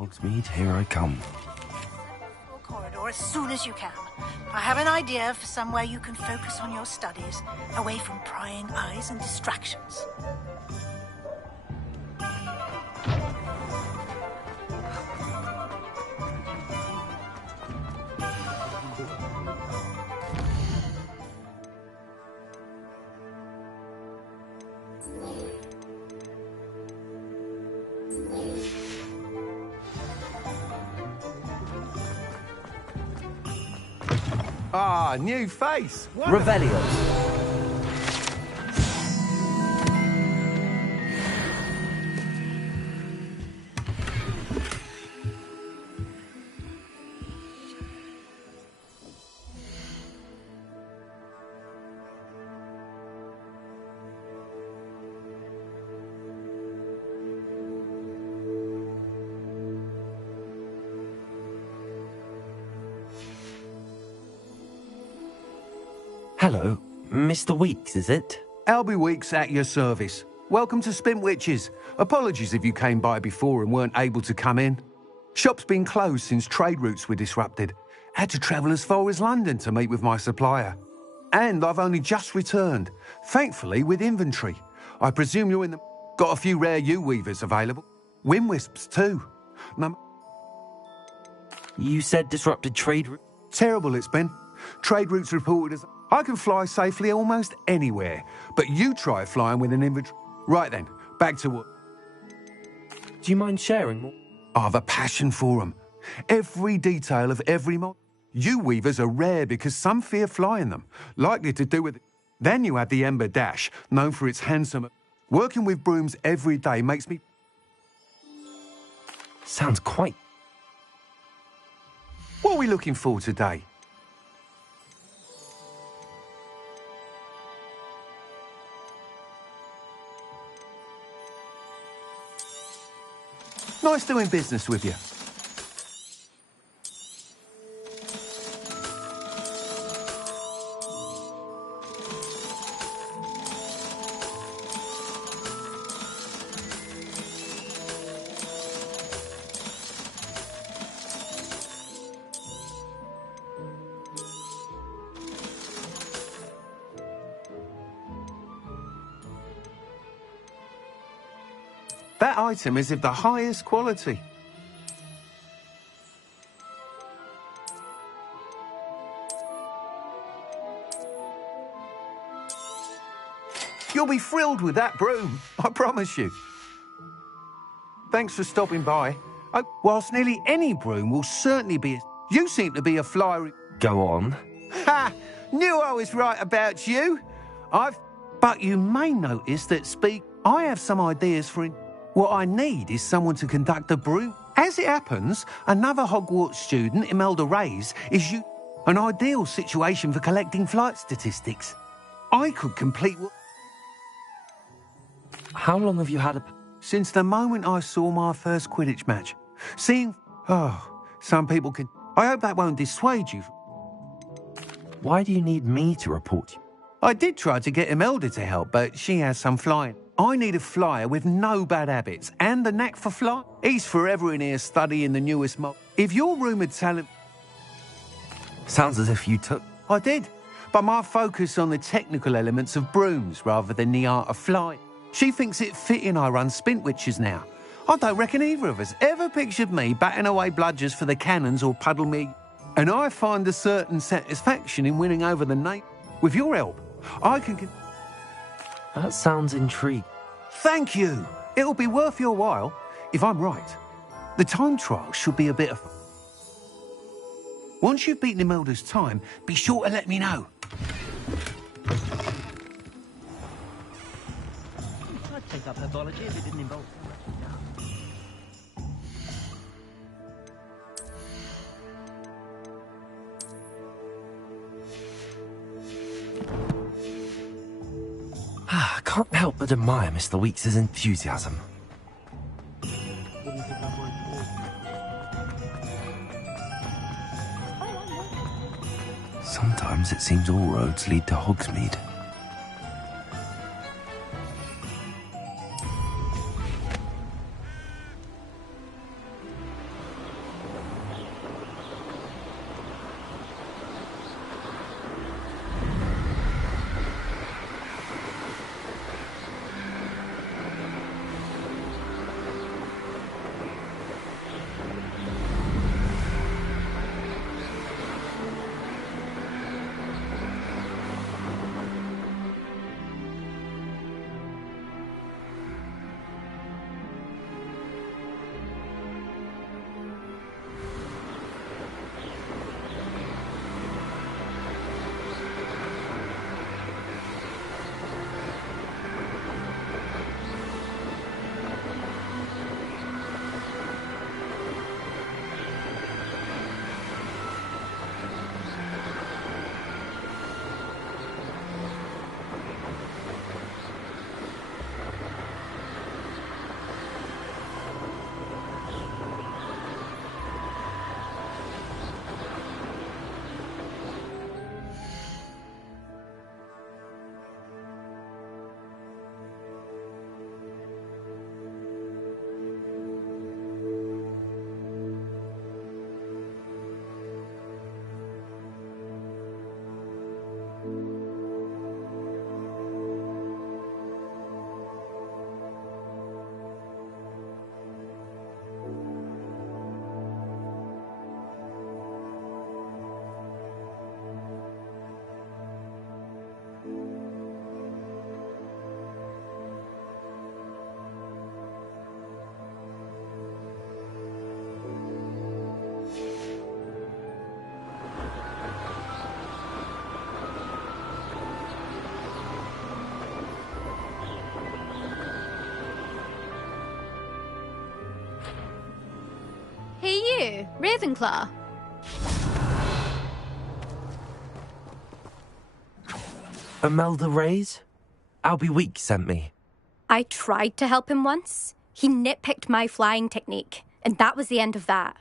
Hogsmeade, here I come. Corridor as soon as you can. I have an idea for somewhere you can focus on your studies, away from prying eyes and distractions. Ah, new face. Revelio. Hello, Mr. Weeks, is it? Albie Weeks at your service. Welcome to Spintwitches. Apologies if you came by before and weren't able to come in. Shop's been closed since trade routes were disrupted. Had to travel as far as London to meet with my supplier. And I've only just returned, thankfully with inventory. I presume you're in the... Got a few rare U-weavers available. Wind wisps too. No... You said disrupted trade route? Terrible it's been. Trade routes reported as... I can fly safely almost anywhere, but you try flying with an inventory. Right then, back to work. Do you mind sharing more? I've a passion for them. Every detail of every mod. U-weavers are rare because some fear flying them, likely to do with it. Then you have the Ember Dash, known for its handsome... Working with brooms every day makes me... Sounds quite... What are we looking for today? Nice doing business with you. That item is of the highest quality. You'll be thrilled with that broom, I promise you. Thanks for stopping by. Whilst nearly any broom will certainly be... You seem to be a flyer... Go on. Ha! Knew I was right about you. But you may notice that I have some ideas for... What I need is someone to conduct a broom. As it happens, another Hogwarts student, Imelda Reyes, is an ideal situation for collecting flight statistics. I could complete... How long have you had a... Since the moment I saw my first Quidditch match. Seeing... Oh, some people can... I hope that won't dissuade you. Why do you need me to report you? I did try to get Imelda to help, but she has some flying. I need a flyer with no bad habits and the knack for flying. He's forever in here studying the newest mod. If your rumoured talent... Sounds as if you took... I did, but my focus on the technical elements of brooms rather than the art of flying. She thinks it fitting I run Spintwitches now. I don't reckon either of us ever pictured me batting away bludgers for the cannons or puddle me. And I find a certain satisfaction in winning over the name. With your help, I can... That sounds intriguing. Thank you. It'll be worth your while, if I'm right. The time trial should be a bit of fun. Once you've beaten Imelda's time, be sure to let me know. I'd take up herbology if it didn't involve... I can't help but admire Mr. Weeks' enthusiasm. Sometimes it seems all roads lead to Hogsmeade. you, Ravenclaw. Imelda Reyes? Albie Week sent me. I tried to help him once. He nitpicked my flying technique, and that was the end of that.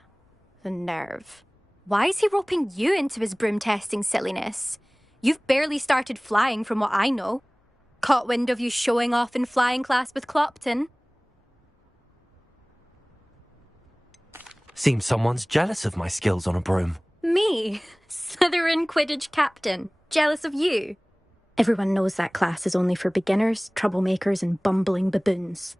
The nerve. Why is he roping you into his broom testing silliness? You've barely started flying from what I know. Caught wind of you showing off in flying class with Clopton. Seems someone's jealous of my skills on a broom. Me? Slytherin Quidditch captain. Jealous of you? Everyone knows that class is only for beginners, troublemakers, and bumbling baboons.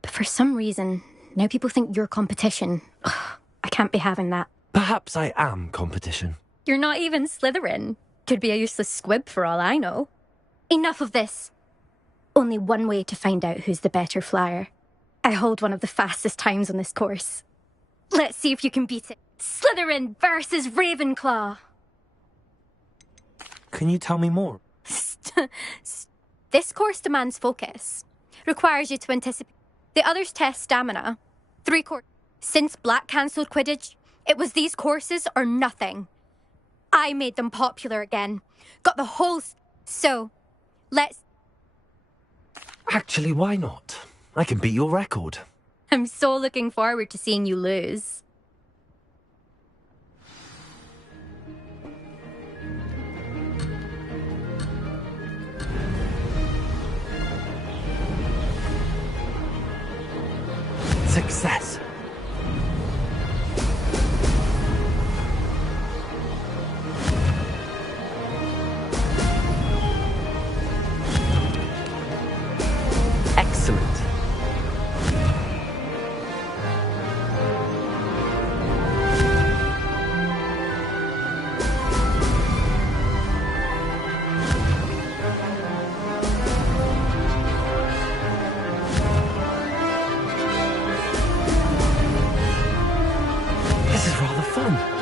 But for some reason, now people think you're competition. Ugh, I can't be having that. Perhaps I am competition. You're not even Slytherin. Could be a useless squib for all I know. Enough of this. Only one way to find out who's the better flyer. I hold one of the fastest times on this course. Let's see if you can beat it. Slytherin versus Ravenclaw. Can you tell me more? This course demands focus. Requires you to anticipate. The others test stamina. 3 courses. Since Black cancelled Quidditch, it was these courses or nothing. I made them popular again. Got the whole... So, let's... Actually, why not? I can beat your record. I'm so looking forward to seeing you lose. Success. Excellent. This is rather fun.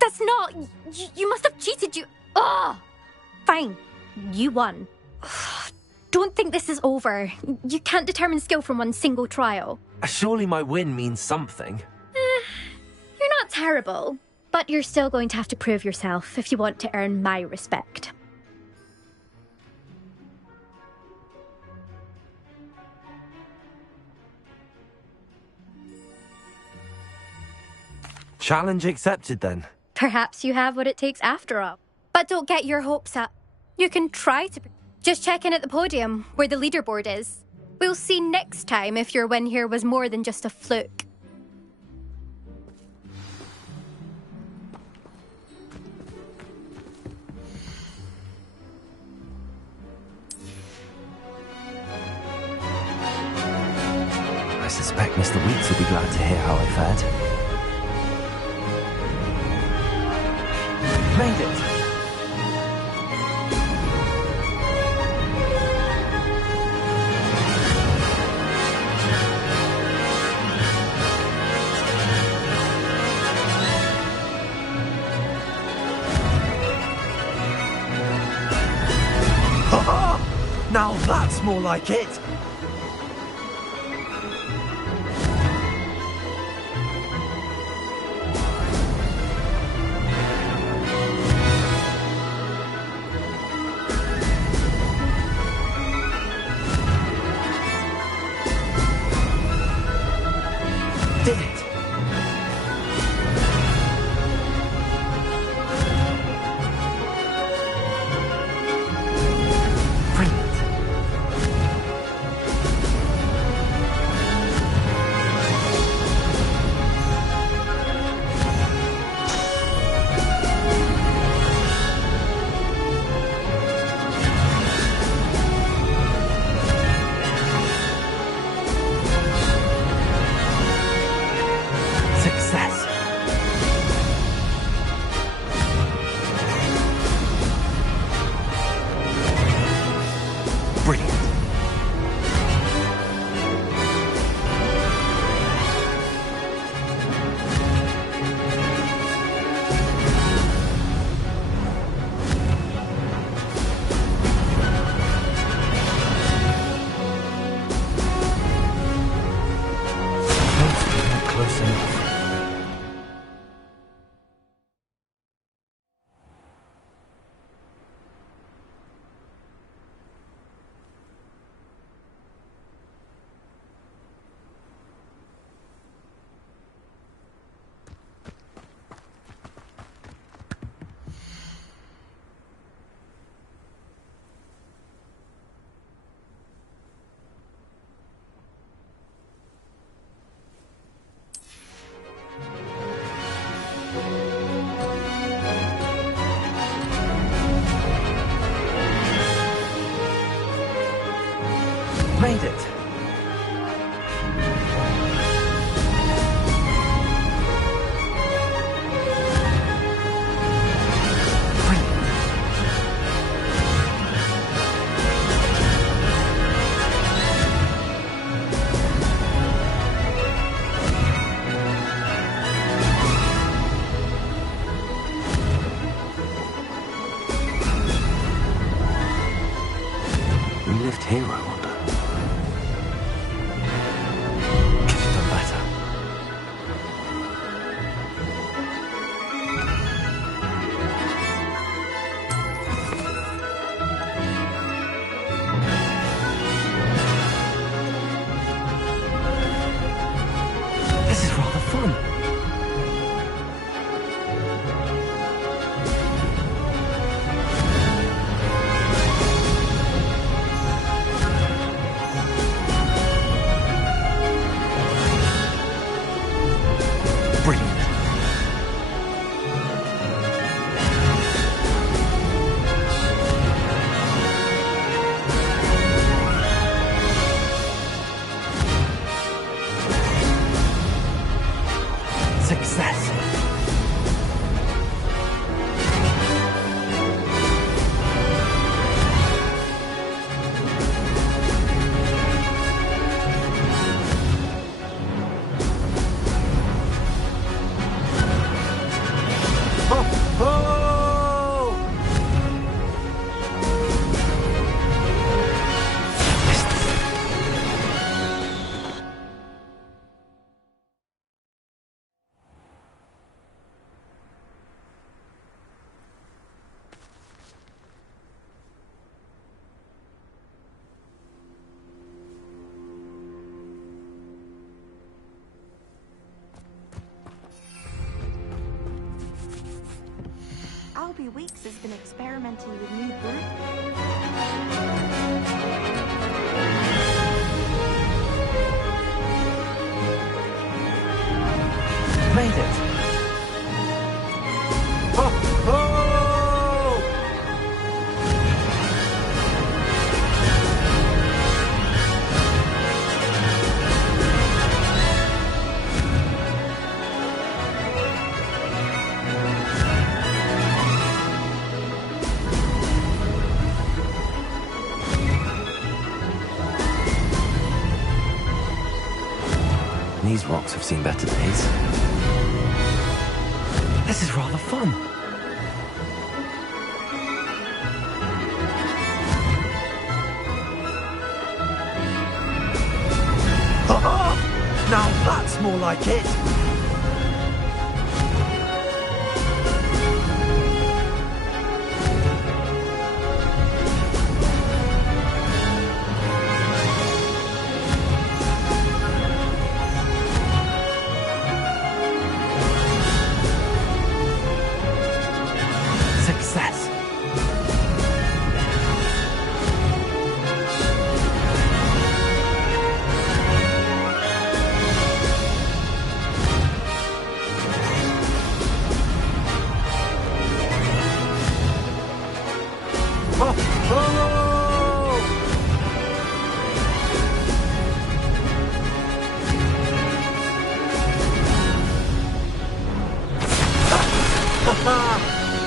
That's not... You must have cheated, you... Ugh! Fine. You won. Don't think this is over. You can't determine skill from one single trial. Surely my win means something. You're not terrible, but you're still going to have to prove yourself if you want to earn my respect. Challenge accepted then. Perhaps you have what it takes after all. But don't get your hopes up. You can try to... Just check in at the podium, where the leaderboard is. We'll see next time if your win here was more than just a fluke. I suspect Mr. Weeks will be glad to hear how I fared. Made it! That's more like it. Did it? Success. Brilliant. Not close enough. Made it. Who lived here, I wonder? Could have done better. This is rather fun. Brilliant. Success. Albie Weeks has been experimenting with new brew. Made it. Oh, oh! These rocks have seen better days. This is rather fun. Now that's more like it! Success.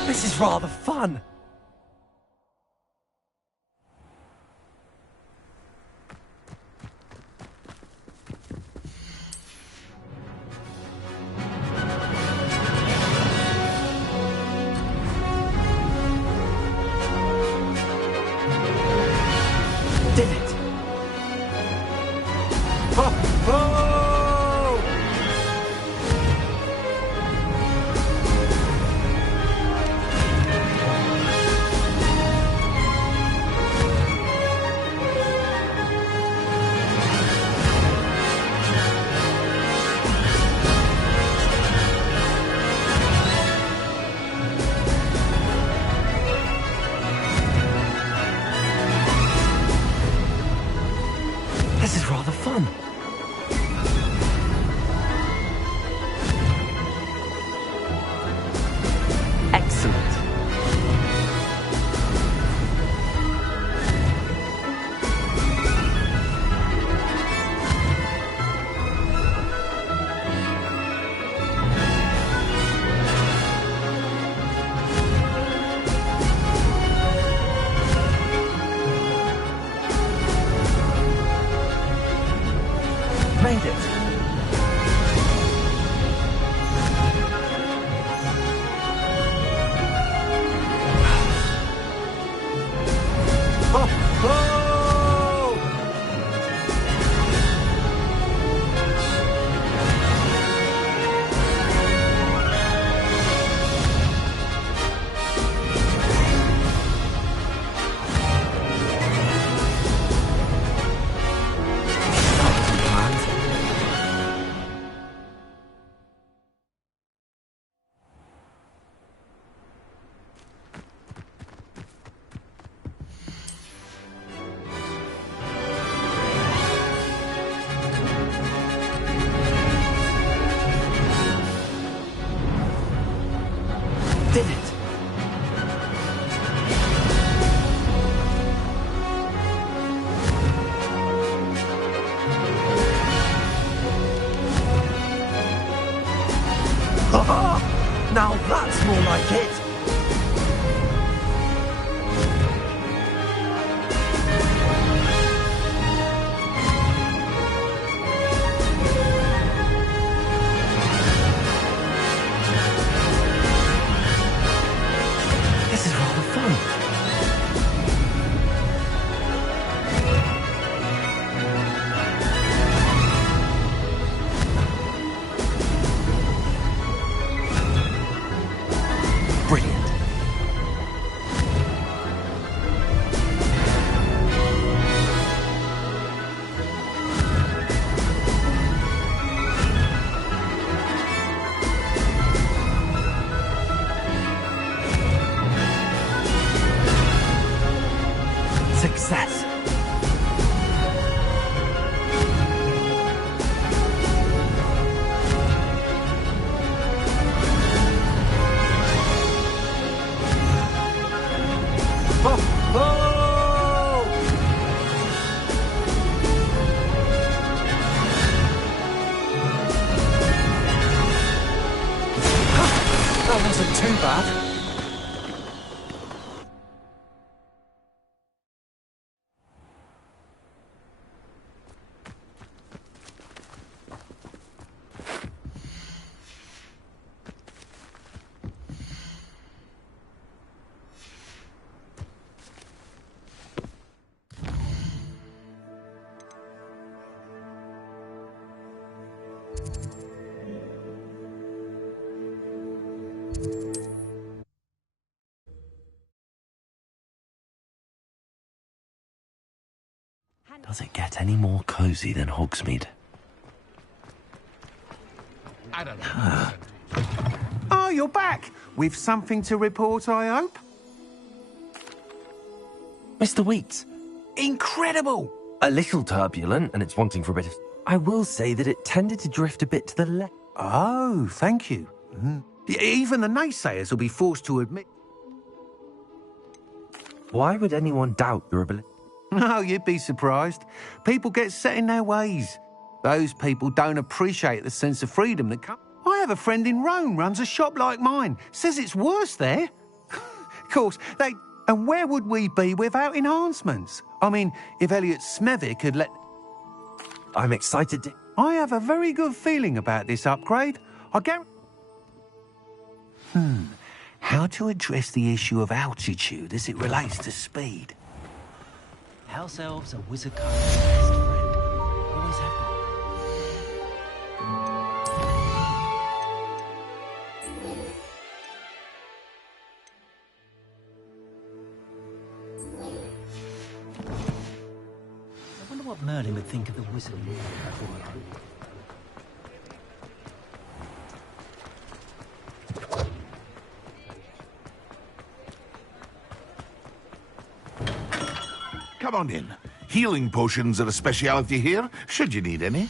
This is rather fun. Did it. This is rather fun. Excellent. Made it. Did it. Now that's more like it. This is rather fun. Brilliant. Success. That wasn't too bad. Does it get any more cozy than Hogsmeade? I don't know. Oh, you're back. With something to report, I hope? Mr. Wheats. Incredible! A little turbulent, and it's wanting for a bit of... I will say that it tended to drift a bit to the left. Oh, thank you. Even the naysayers will be forced to admit... Why would anyone doubt your ability? No, you'd be surprised. People get set in their ways. Those people don't appreciate the sense of freedom that comes. I have a friend in Rome runs a shop like mine. Says it's worse there. Of course, they... And where would we be without enhancements? I mean, if Elliot Smethwick had let... I'm excited to... I have a very good feeling about this upgrade. I guarantee... How to address the issue of altitude as it relates to speed? House elves are wizard best friend. Always have been. I wonder what Merlin would think of the wizard. Come on in. Healing potions are a speciality here, should you need any.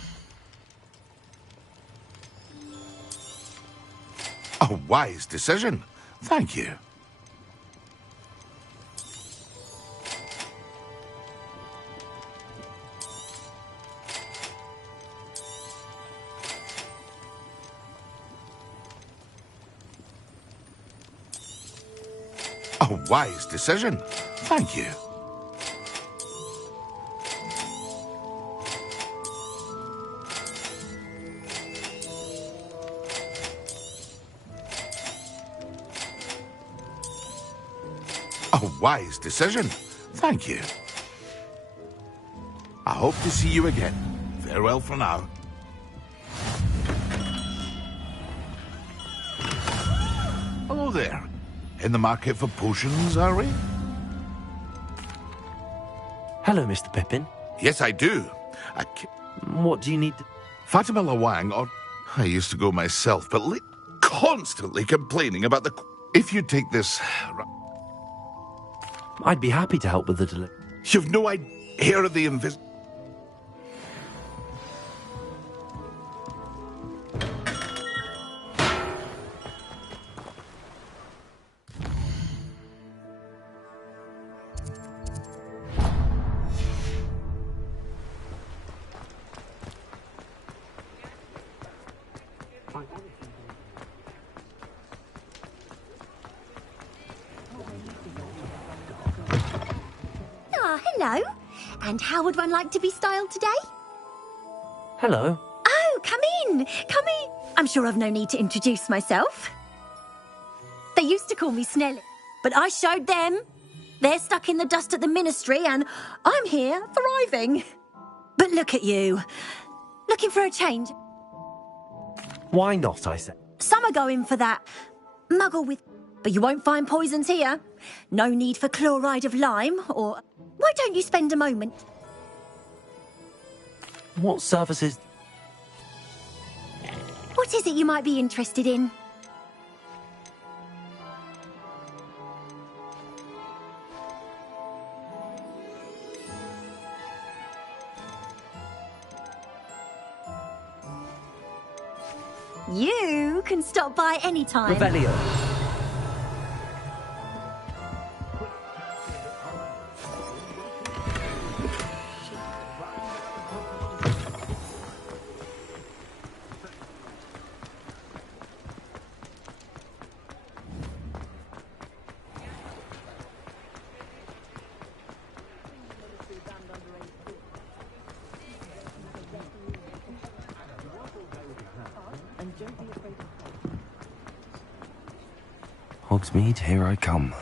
A wise decision. Thank you. A wise decision. Thank you. A wise decision. Thank you. I hope to see you again. Farewell for now. Hello there. In the market for potions, are we? Hello, Mr. Pippin. Yes, I do. What do you need? Fatima Lawang, or I used to go myself, but constantly complaining about the... If you take this... I'd be happy to help with the delivery. You've no idea of the Hello. And how would one like to be styled today? Hello. Oh, come in. Come in. I'm sure I've no need to introduce myself. They used to call me Snelly, but I showed them. They're stuck in the dust at the ministry, and I'm here thriving. But look at you. Looking for a change? Why not, I said. Some are going for that muggle with... But you won't find poisons here. No need for chloride of lime, or... Why don't you spend a moment? What services? What is it you might be interested in? You can stop by any time. Revelio. Hogsmeade, here I come.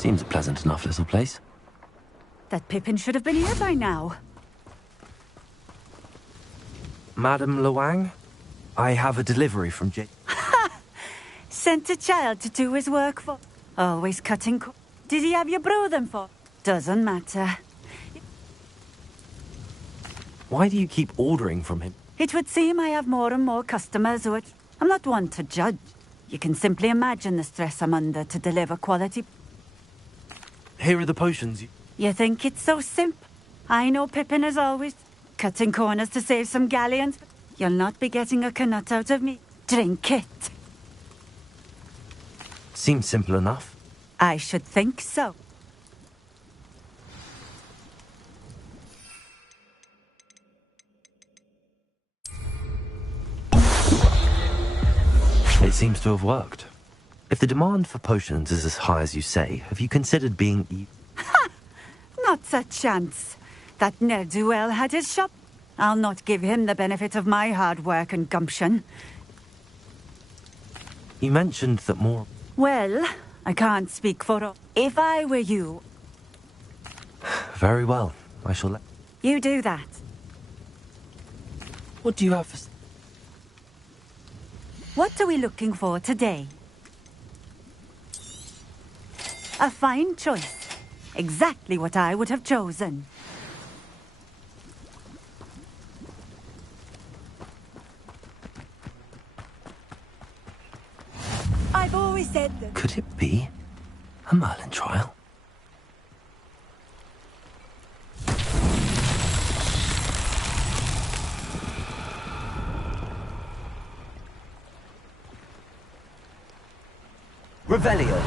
Seems a pleasant enough little place. That Pippin should have been here by now. Madame Luang, I have a delivery from J... Sent a child to do his work for. Always cutting Did he have you brew them for? Doesn't matter. Why do you keep ordering from him? It would seem I have more and more customers who... I'm not one to judge. You can simply imagine the stress I'm under to deliver quality. Here are the potions. You think it's so simple? I know Pippin is always cutting corners to save some galleons. You'll not be getting a canut out of me. Drink it. Seems simple enough. I should think so. It seems to have worked. If the demand for potions is as high as you say, have you considered being... Not a chance. That ne'er-do-well had his shop. I'll not give him the benefit of my hard work and gumption. You mentioned that more... Well, I can't speak for all. If I were you... Very well. I shall let... You do that. What do you have for... What are we looking for today? A fine choice. Exactly what I would have chosen. I've always said that... Could it be a Merlin trial? Revelio.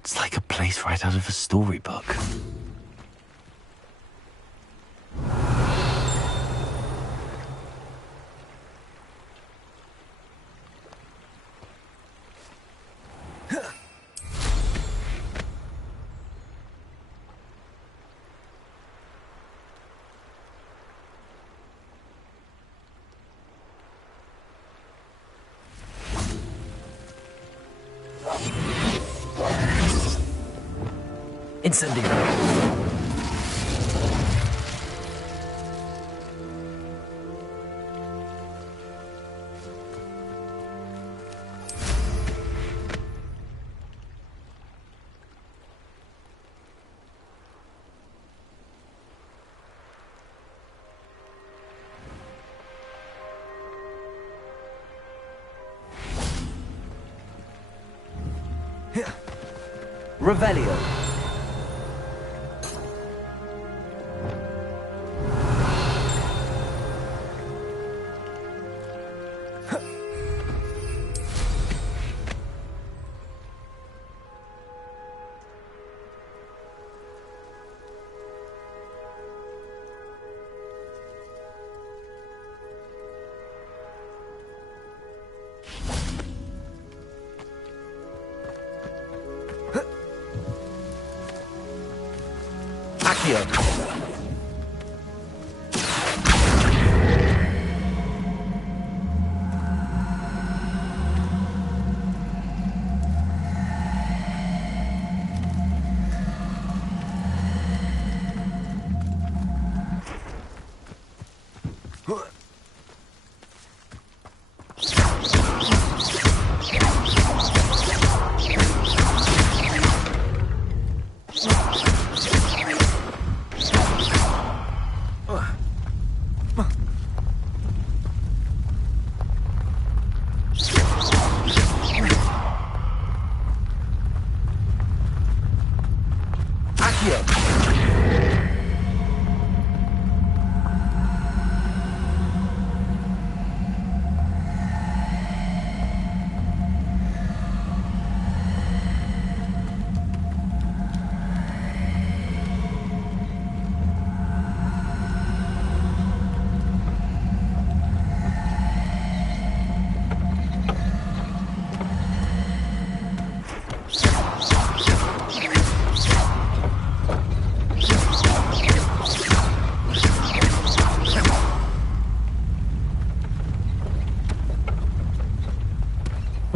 It's like a place right out of a storybook. Incendio. Revelio.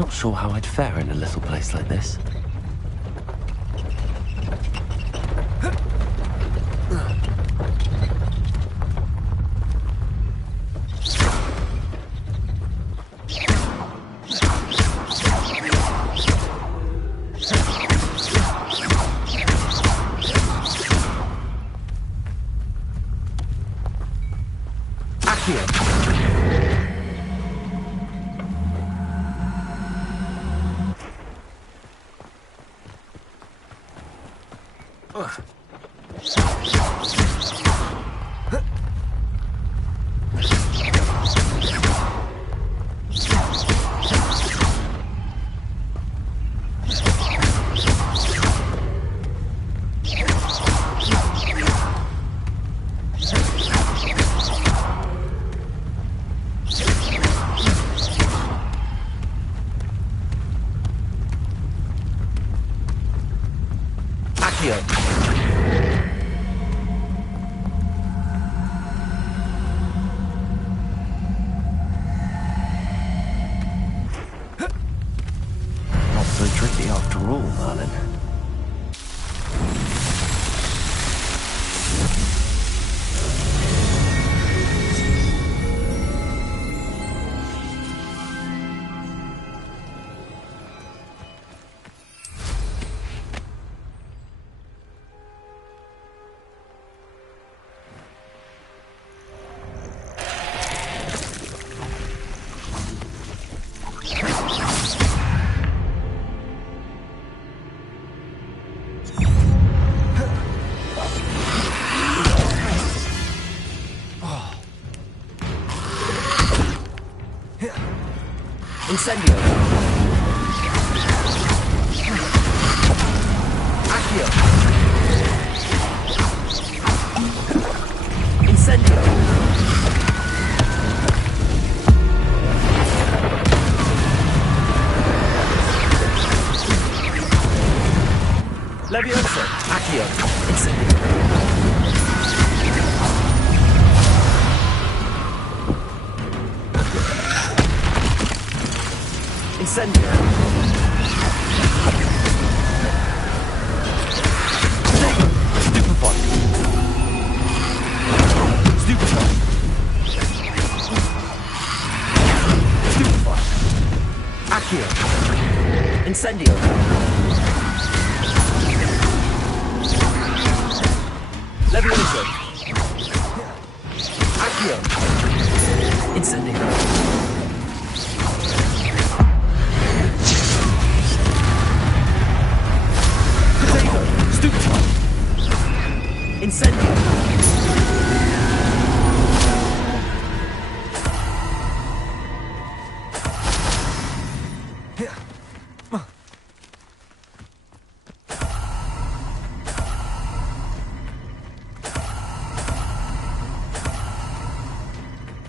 Not sure how I'd fare in a little place like this. Not so tricky after all, Merlin. Incendio. Accio. Incendio. Levioso. Accio. Incendio. Incendio. Stupefy. Stupefy. Stupefy. Accio. Incendio. Levioso. Accio. Incendio. Incendio.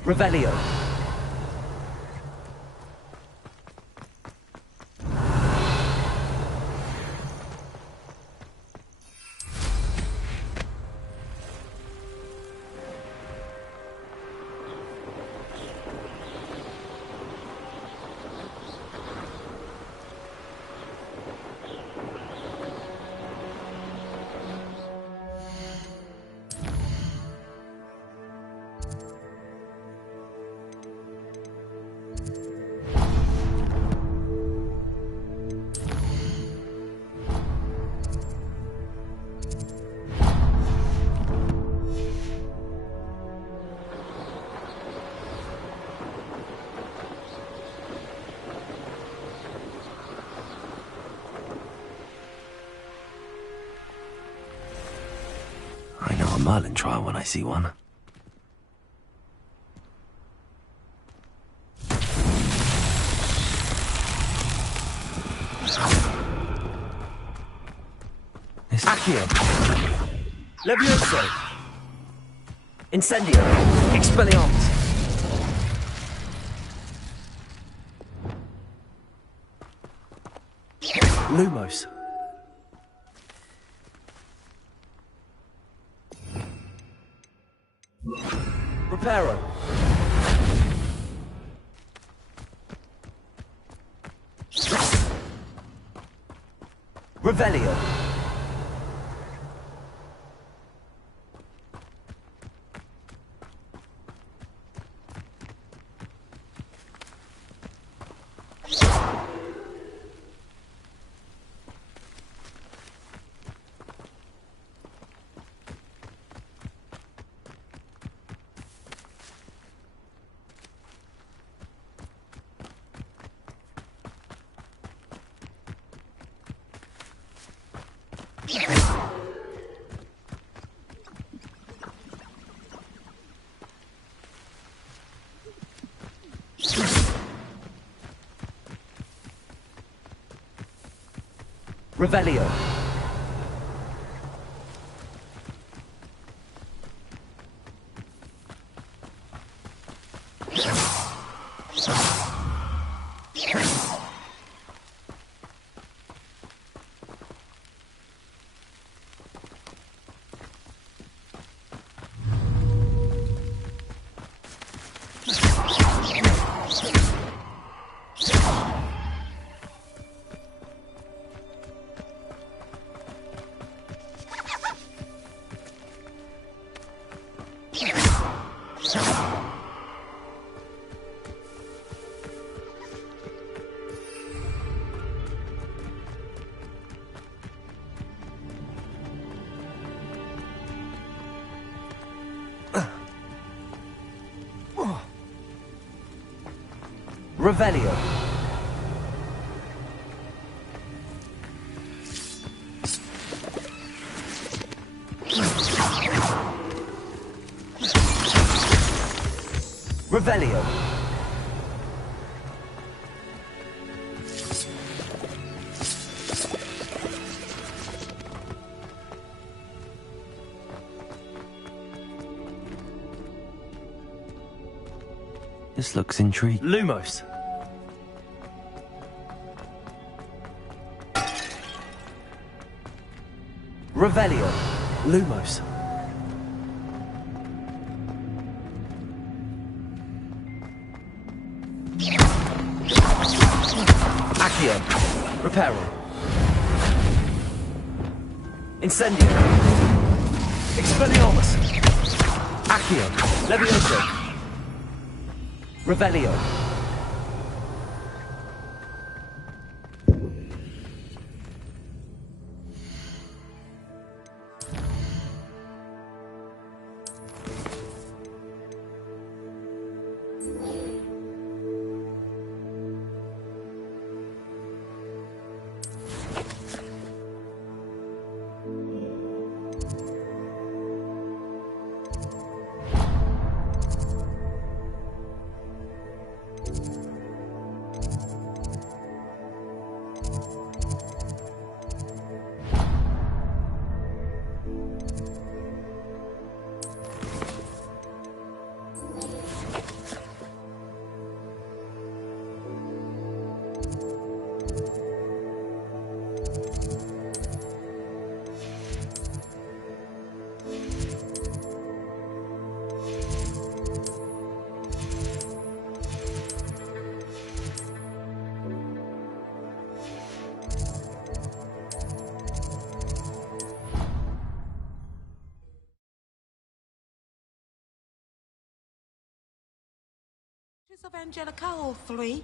Revelio. I know a Merlin trial when I see one. Accio. Levioso. Incendio. Expelliarmus. Lumos. Reparo. Revelio. Revelio. Revelio. Revelio. This looks intriguing. Lumos. Revelio. Lumos. Accio. Reparo. Incendio. Expelliarmus. Accio. Levioso. Revelio. Of Angelica, all three.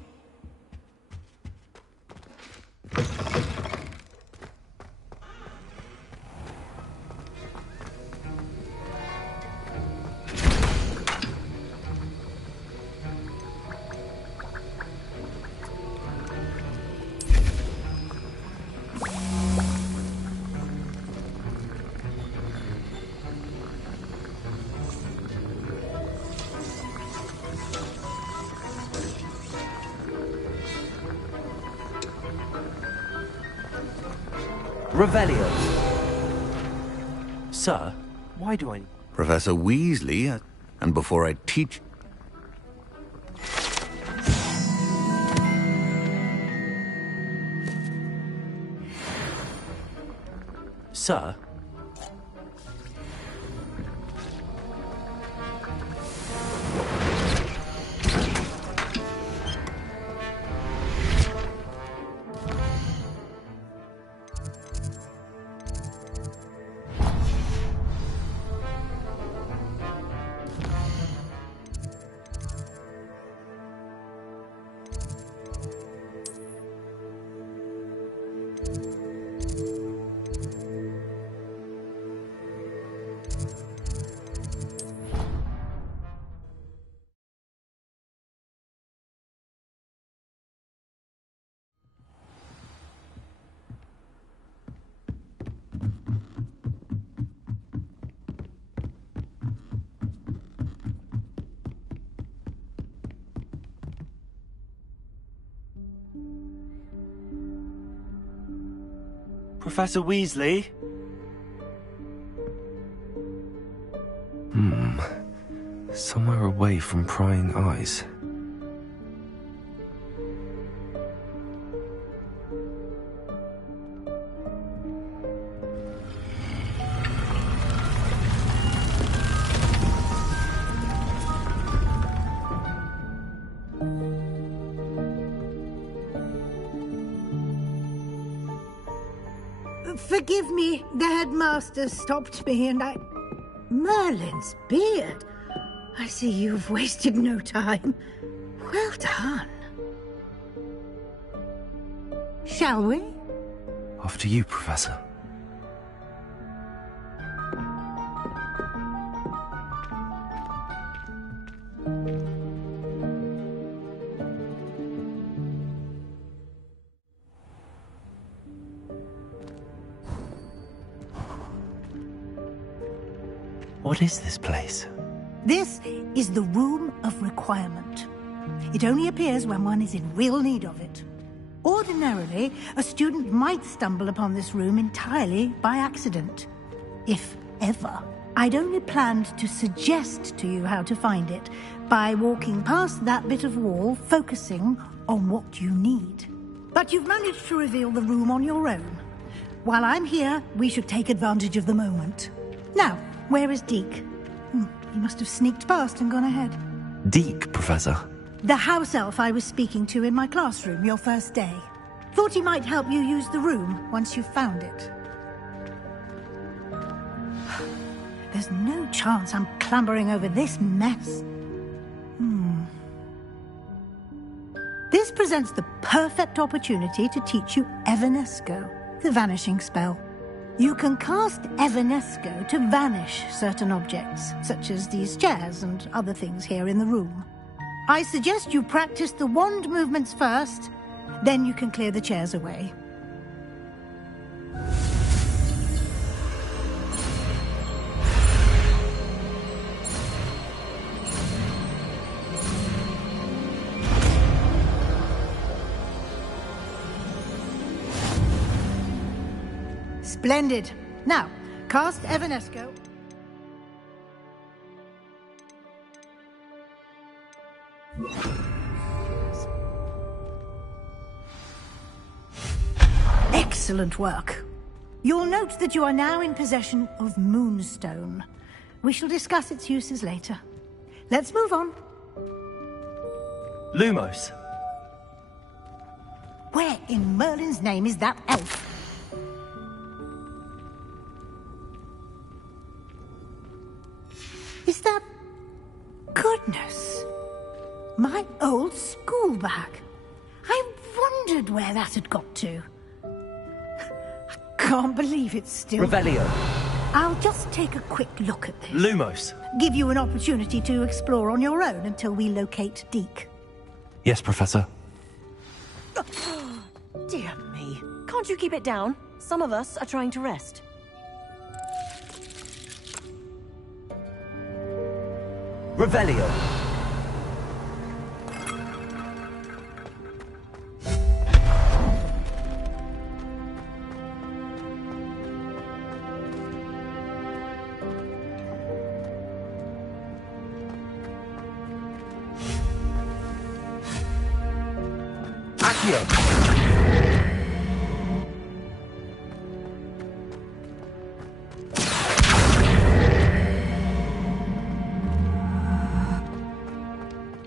Revelio. Sir, why do I... Professor Weasley, and before I teach... Sir? Professor Weasley? Somewhere away from prying eyes. Forgive me, the headmaster stopped me and I... Merlin's beard. I see you've wasted no time. Well done. Shall we? After you, Professor. What is this place? This is the Room of Requirement. It only appears when one is in real need of it. Ordinarily, a student might stumble upon this room entirely by accident. If ever. I'd only planned to suggest to you how to find it by walking past that bit of wall, focusing on what you need. But you've managed to reveal the room on your own. While I'm here, we should take advantage of the moment. Now, where is Deke? He must have sneaked past and gone ahead. Deke, Professor. The house elf I was speaking to in my classroom your first day. Thought he might help you use the room once you've found it. There's no chance I'm clambering over this mess. This presents the perfect opportunity to teach you Evanesco, the vanishing spell. You can cast Evanesco to vanish certain objects, such as these chairs and other things here in the room. I suggest you practice the wand movements first, then you can clear the chairs away. Splendid. Now, cast Evanesco. Excellent work. You'll note that you are now in possession of Moonstone. We shall discuss its uses later. Let's move on. Lumos. Where in Merlin's name is that elf? Is that... Goodness. My old school bag. I wondered where that had got to. I can't believe it's still... Revelio. I'll just take a quick look at this. Lumos. Give you an opportunity to explore on your own until we locate Deke. Yes, Professor. Dear me. Can't you keep it down? Some of us are trying to rest. Revelio. Accio.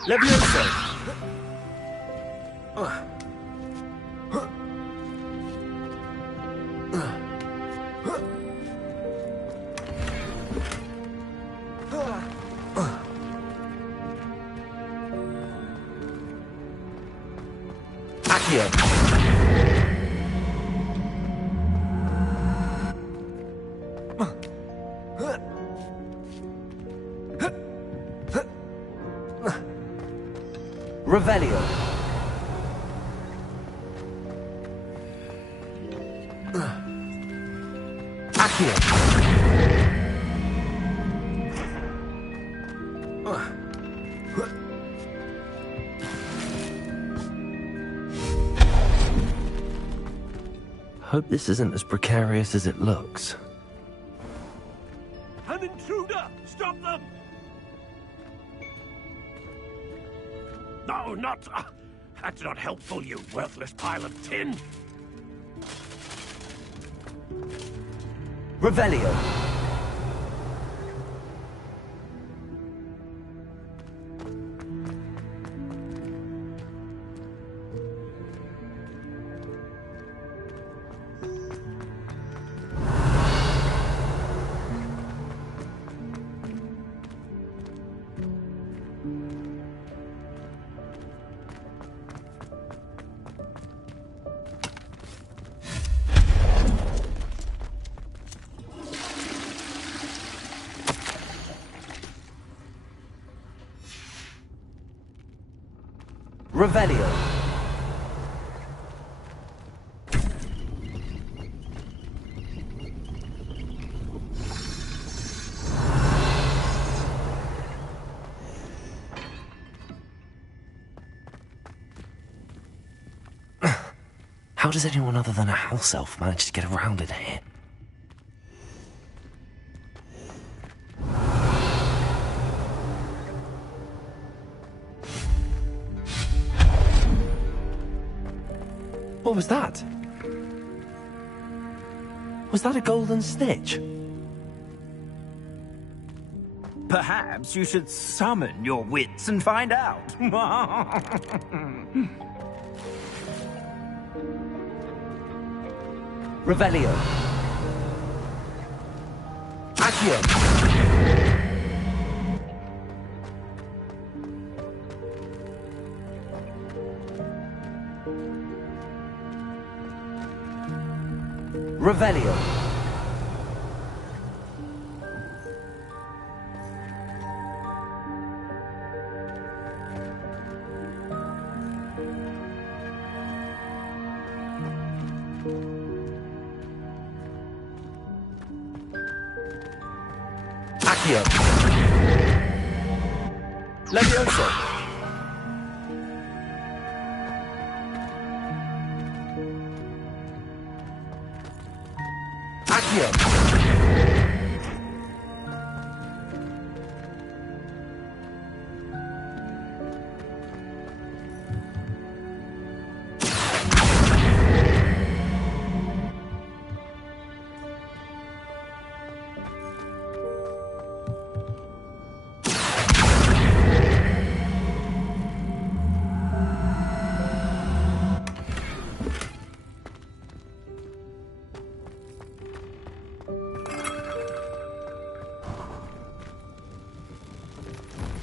Levioso. Accio. Revelio. Accio. Hope this isn't as precarious as it looks. An intruder! Stop them! No, not... that's not helpful, you worthless pile of tin! Revelio. Revelio. How does anyone other than a house elf manage to get around in here? What was that? Was that a golden snitch? Perhaps you should summon your wits and find out. Revelio. Accio. Revelio. Accio. Levioso.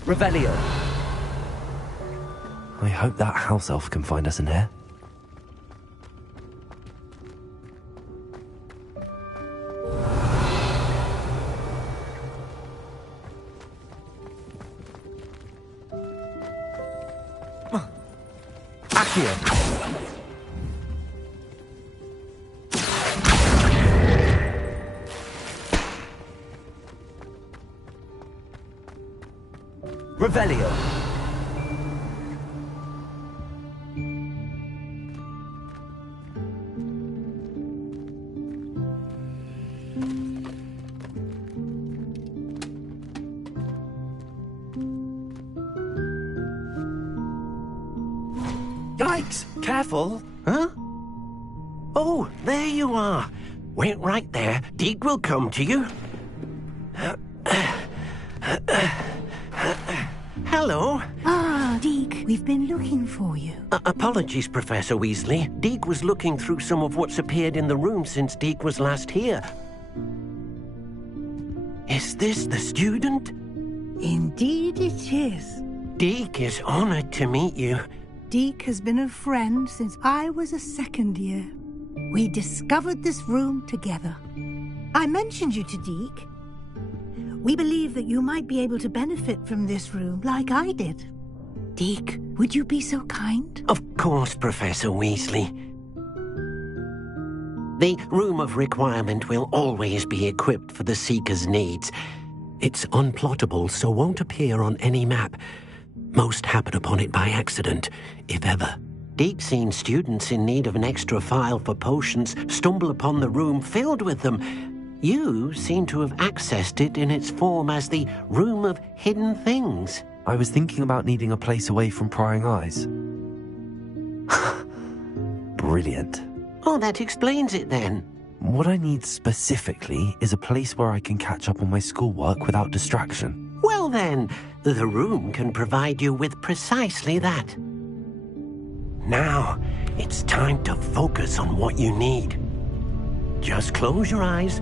Revelio. I hope that house elf can find us in here. Accio. Revelio. Yikes! Careful! Huh? Oh, there you are. Wait right there. Deke will come to you. Hello. Ah, Deke, we've been looking for you. Apologies, Professor Weasley. Deke was looking through some of what's appeared in the room since Deke was last here. Is this the student? Indeed it is. Deke is honored to meet you. Deke has been a friend since I was a second year. We discovered this room together. I mentioned you to Deke. We believe that you might be able to benefit from this room like I did. Deke, would you be so kind? Of course, Professor Weasley. The Room of Requirement will always be equipped for the Seeker's needs. It's unplottable, so won't appear on any map. Most happen upon it by accident, if ever. Deke's seen students in need of an extra file for potions stumble upon the room filled with them. You seem to have accessed it in its form as the Room of Hidden Things. I was thinking about needing a place away from prying eyes. Brilliant. Oh, that explains it then. What I need specifically is a place where I can catch up on my schoolwork without distraction. Well then, the room can provide you with precisely that. Now, it's time to focus on what you need. Just close your eyes.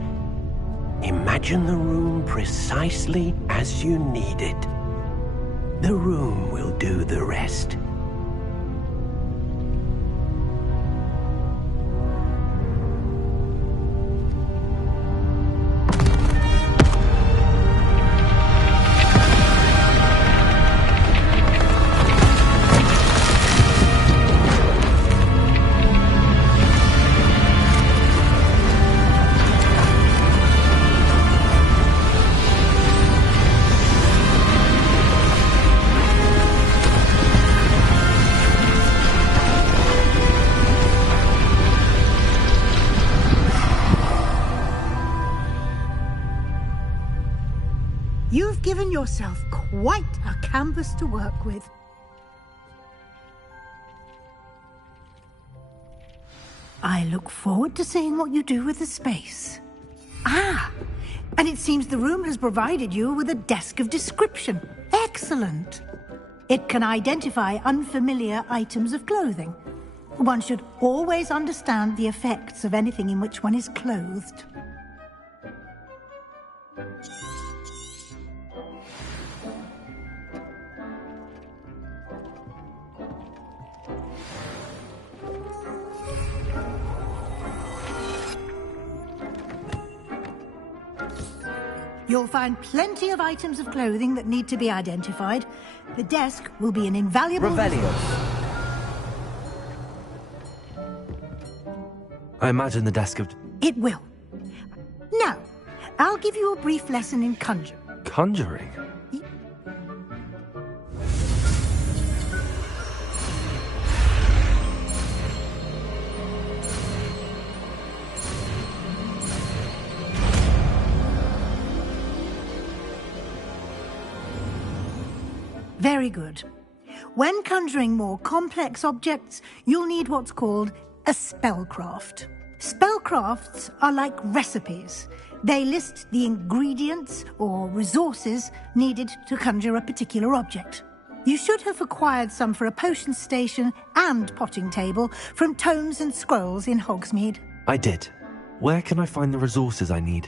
Imagine the room precisely as you need it. The room will do the rest. You've given yourself quite a canvas to work with. I look forward to seeing what you do with the space. Ah, and it seems the room has provided you with a desk of description. Excellent. It can identify unfamiliar items of clothing. One should always understand the effects of anything in which one is clothed. You'll find plenty of items of clothing that need to be identified. The desk will be an invaluable... Revelio. I imagine the desk of... It will. Now, I'll give you a brief lesson in conjure. Conjuring? Very good. When conjuring more complex objects, you'll need what's called a spellcraft. Spellcrafts are like recipes. They list the ingredients or resources needed to conjure a particular object. You should have acquired some for a potion station and potting table from tomes and scrolls in Hogsmeade. I did. Where can I find the resources I need?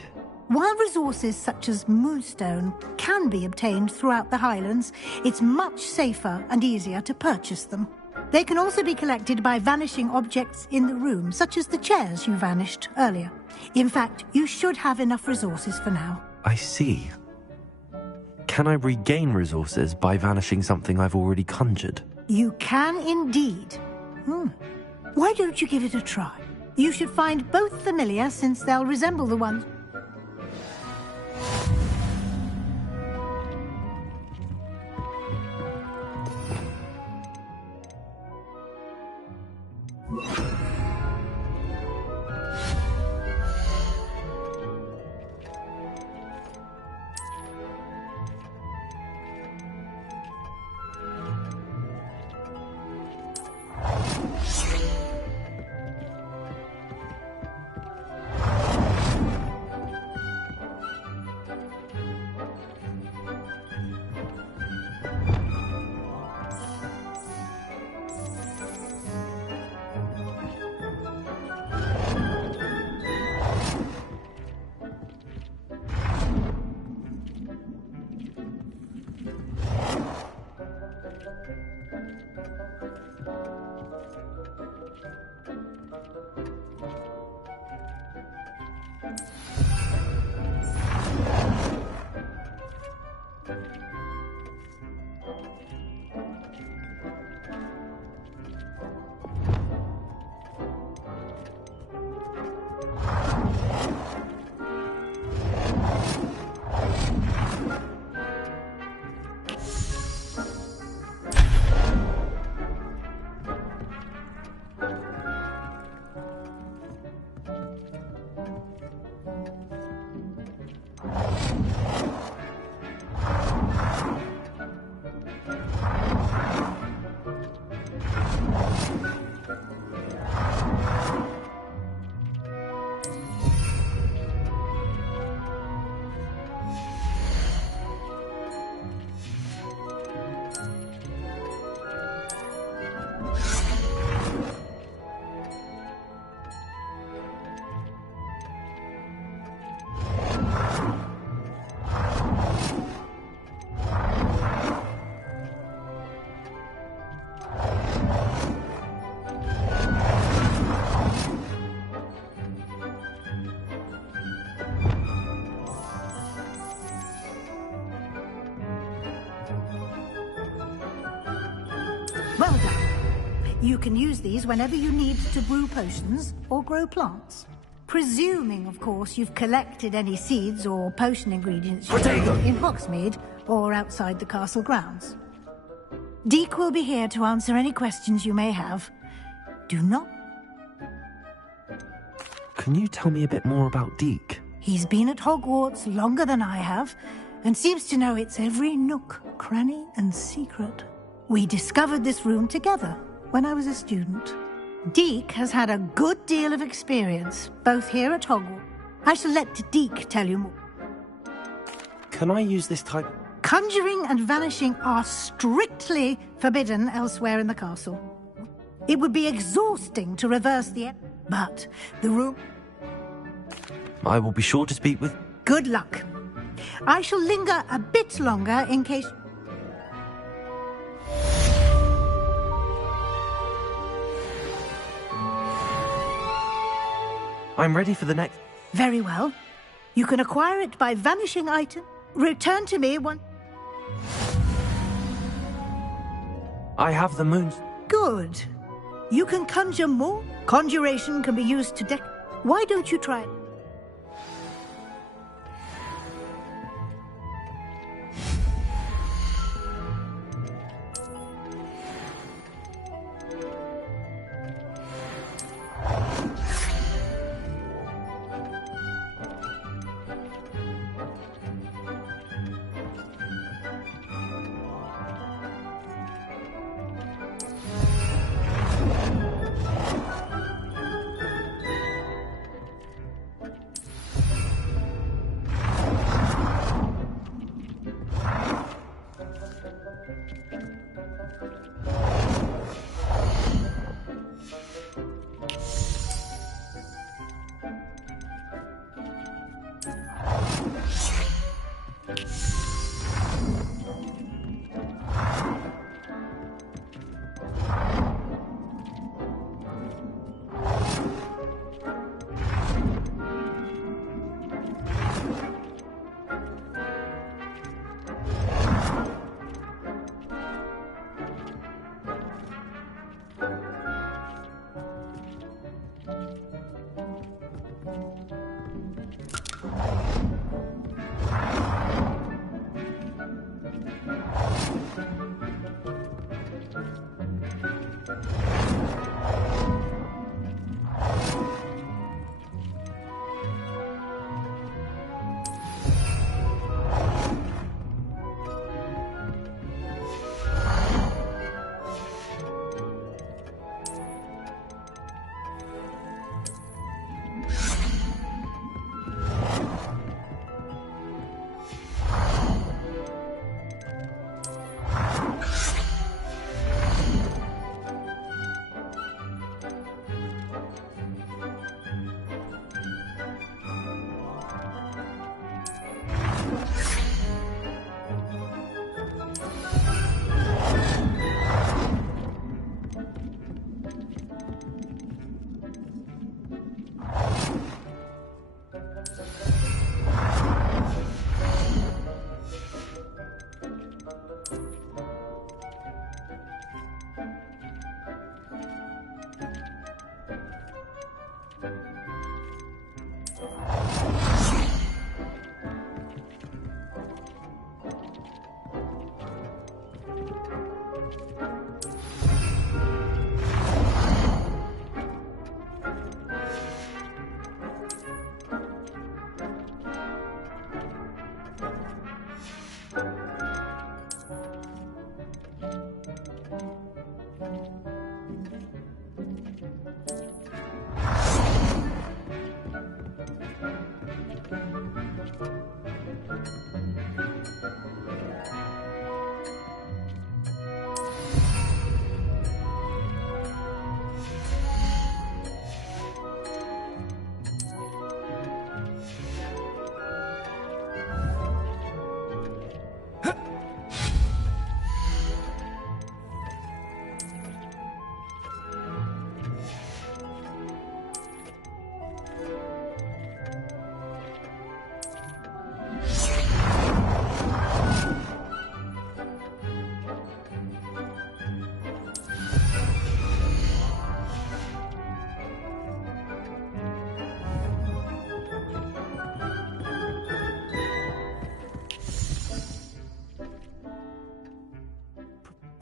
While resources such as moonstone can be obtained throughout the Highlands, it's much safer and easier to purchase them. They can also be collected by vanishing objects in the room, such as the chairs you vanished earlier. In fact, you should have enough resources for now. I see. Can I regain resources by vanishing something I've already conjured? You can indeed. Why don't you give it a try? You should find both familiar, since they'll resemble the ones... You can use these whenever you need to brew potions or grow plants. Presuming, of course, you've collected any seeds or potion ingredients in Hogsmeade or outside the castle grounds. Deke will be here to answer any questions you may have. Do not... Can you tell me a bit more about Deke? He's been at Hogwarts longer than I have, and seems to know its every nook, cranny, and secret. We discovered this room together when I was a student. Deke has had a good deal of experience, both here at Hogwarts. I shall let Deke tell you more. Can I use this type? Conjuring and vanishing are strictly forbidden elsewhere in the castle. It would be exhausting to reverse the... But the room... I will be sure to speak with... Good luck. I shall linger a bit longer in case... I'm ready for the next... Very well. You can acquire it by vanishing item. Return to me once... I have the moons. Good. You can conjure more. Conjuration can be used to deck... Why don't you try it?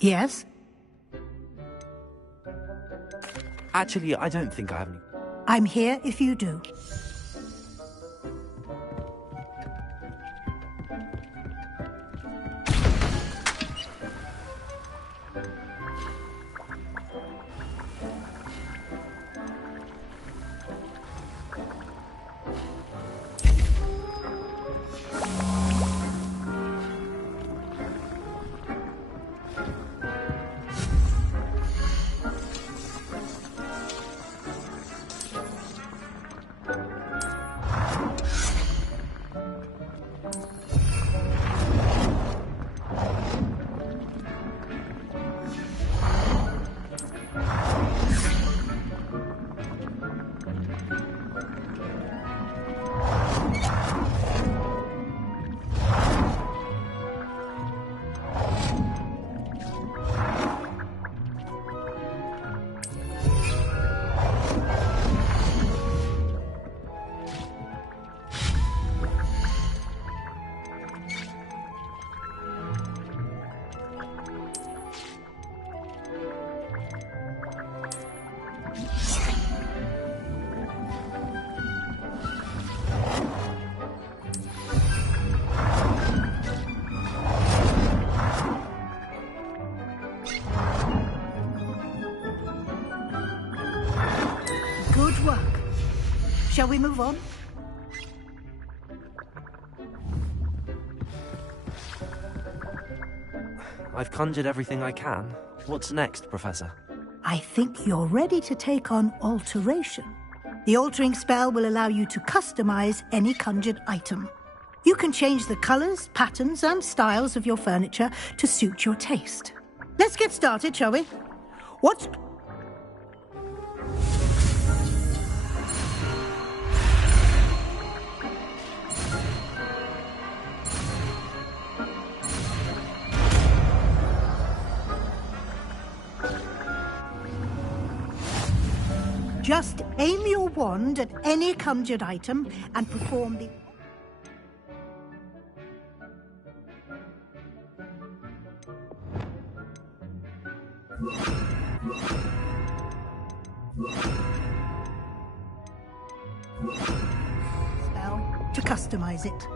Yes? Actually, I don't think I have any. I'm here if you do. Good work. Shall we move on? I've conjured everything I can. What's next, Professor? I think you're ready to take on alteration. The altering spell will allow you to customize any conjured item. You can change the colors, patterns, and styles of your furniture to suit your taste. Let's get started, shall we? What's... Just aim your wand at any conjured item and perform the... spell to customize it.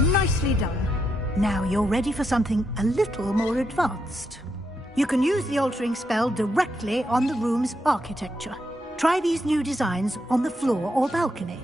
Nicely done. Now you're ready for something a little more advanced. You can use the altering spell directly on the room's architecture. Try these new designs on the floor or balcony.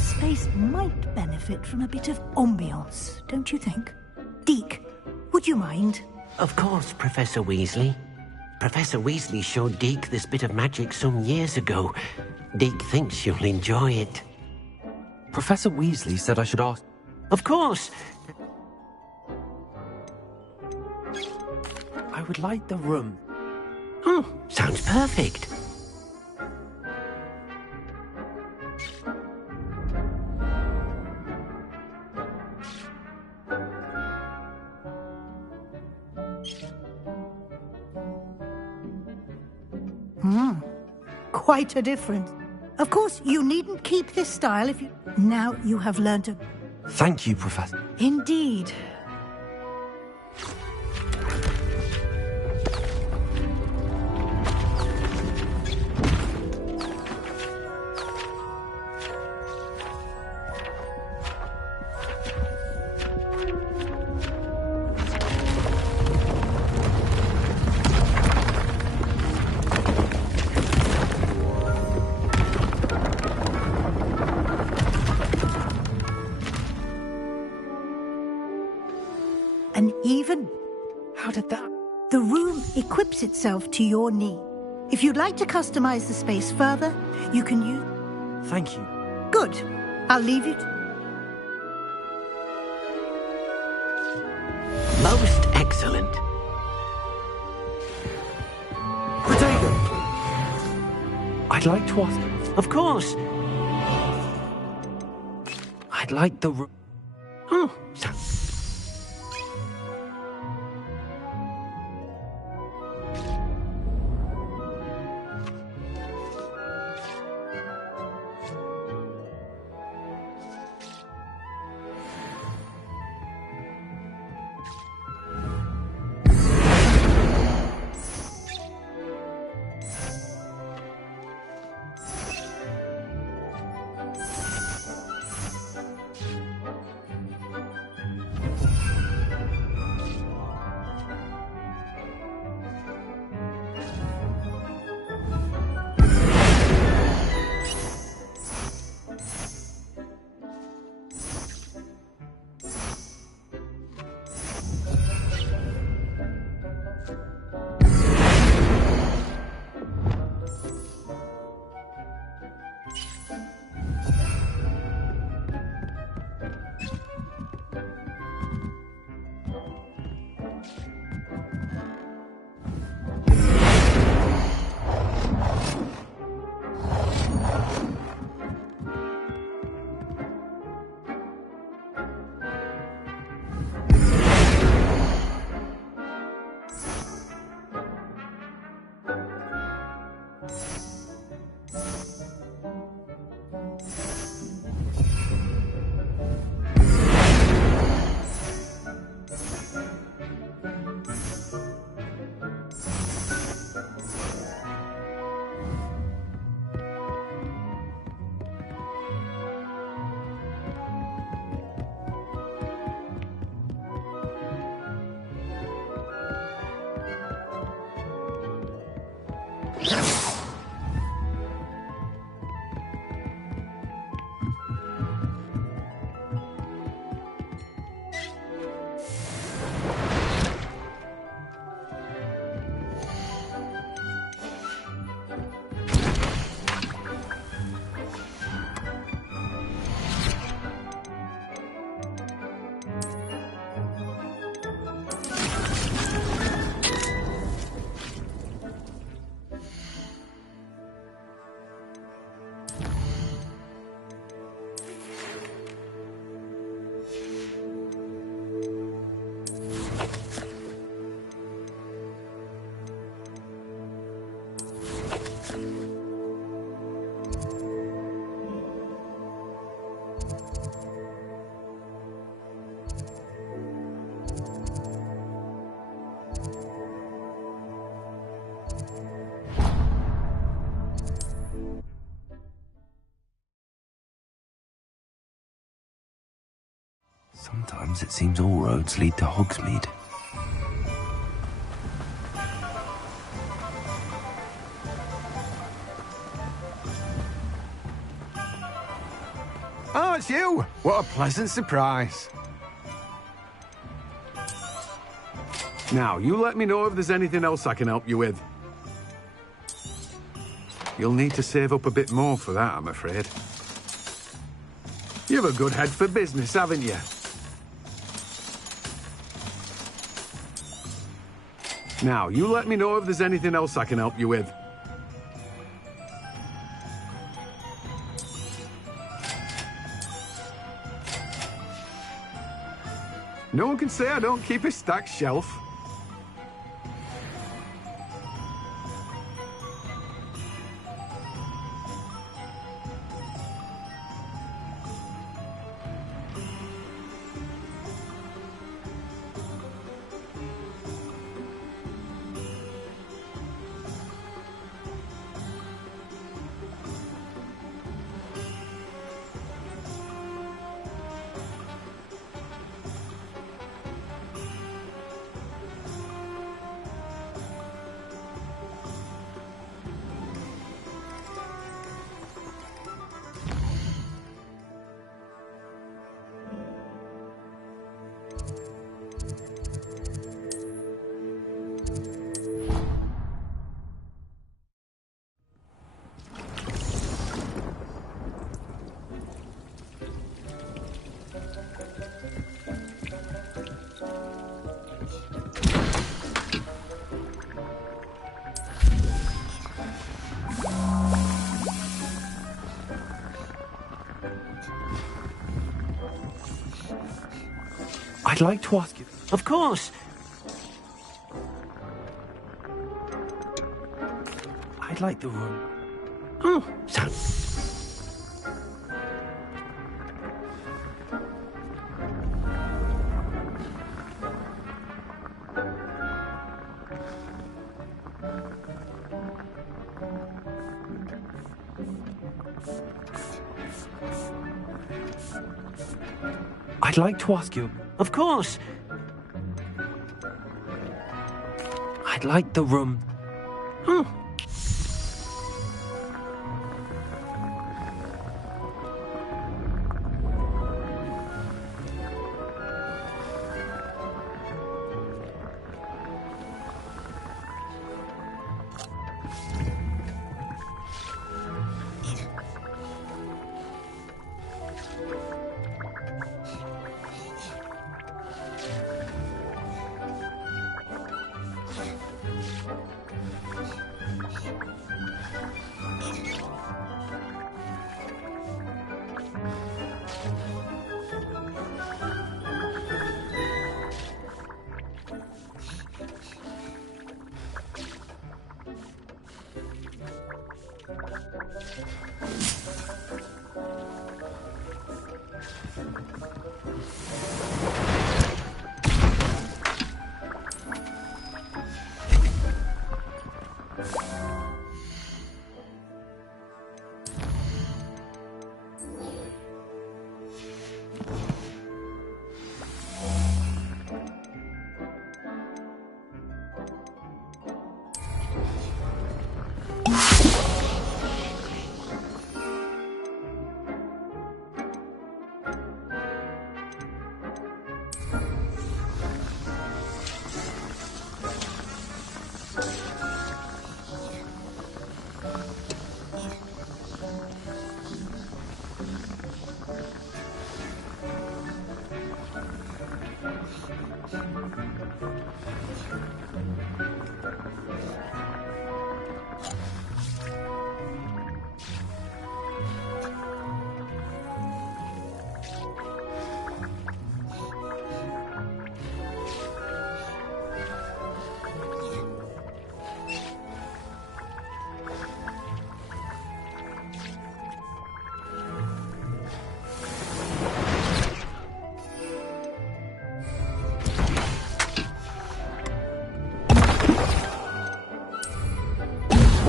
space might benefit from a bit of ambiance, don't you think? Deke, would you mind? Of course, Professor Weasley. Professor Weasley showed Deke this bit of magic some years ago. Deke thinks you'll enjoy it. Professor Weasley said I should ask... Of course! I would like the room. Oh, sounds perfect. Quite a difference. Of course, you needn't keep this style if you... Now you have learned to... Thank you, Professor. Indeed. And even... How did that... The room equips itself to your need. If you'd like to customize the space further, you can use... Thank you. Good. I'll leave it. Most excellent. Protego! I'd like to ask... Of course. I'd like the room... Oh, Sometimes it seems all roads lead to Hogsmeade. it's you! What a pleasant surprise. Now, you let me know if there's anything else I can help you with. You'll need to save up a bit more for that, I'm afraid. You've a good head for business, haven't you? Now, you let me know if there's anything else I can help you with. No one can say I don't keep a stacked shelf. I'd like to ask you... Of course. I'd like the room. Oh, so... I'd like to ask you... Of course. I'd like the room... Oh.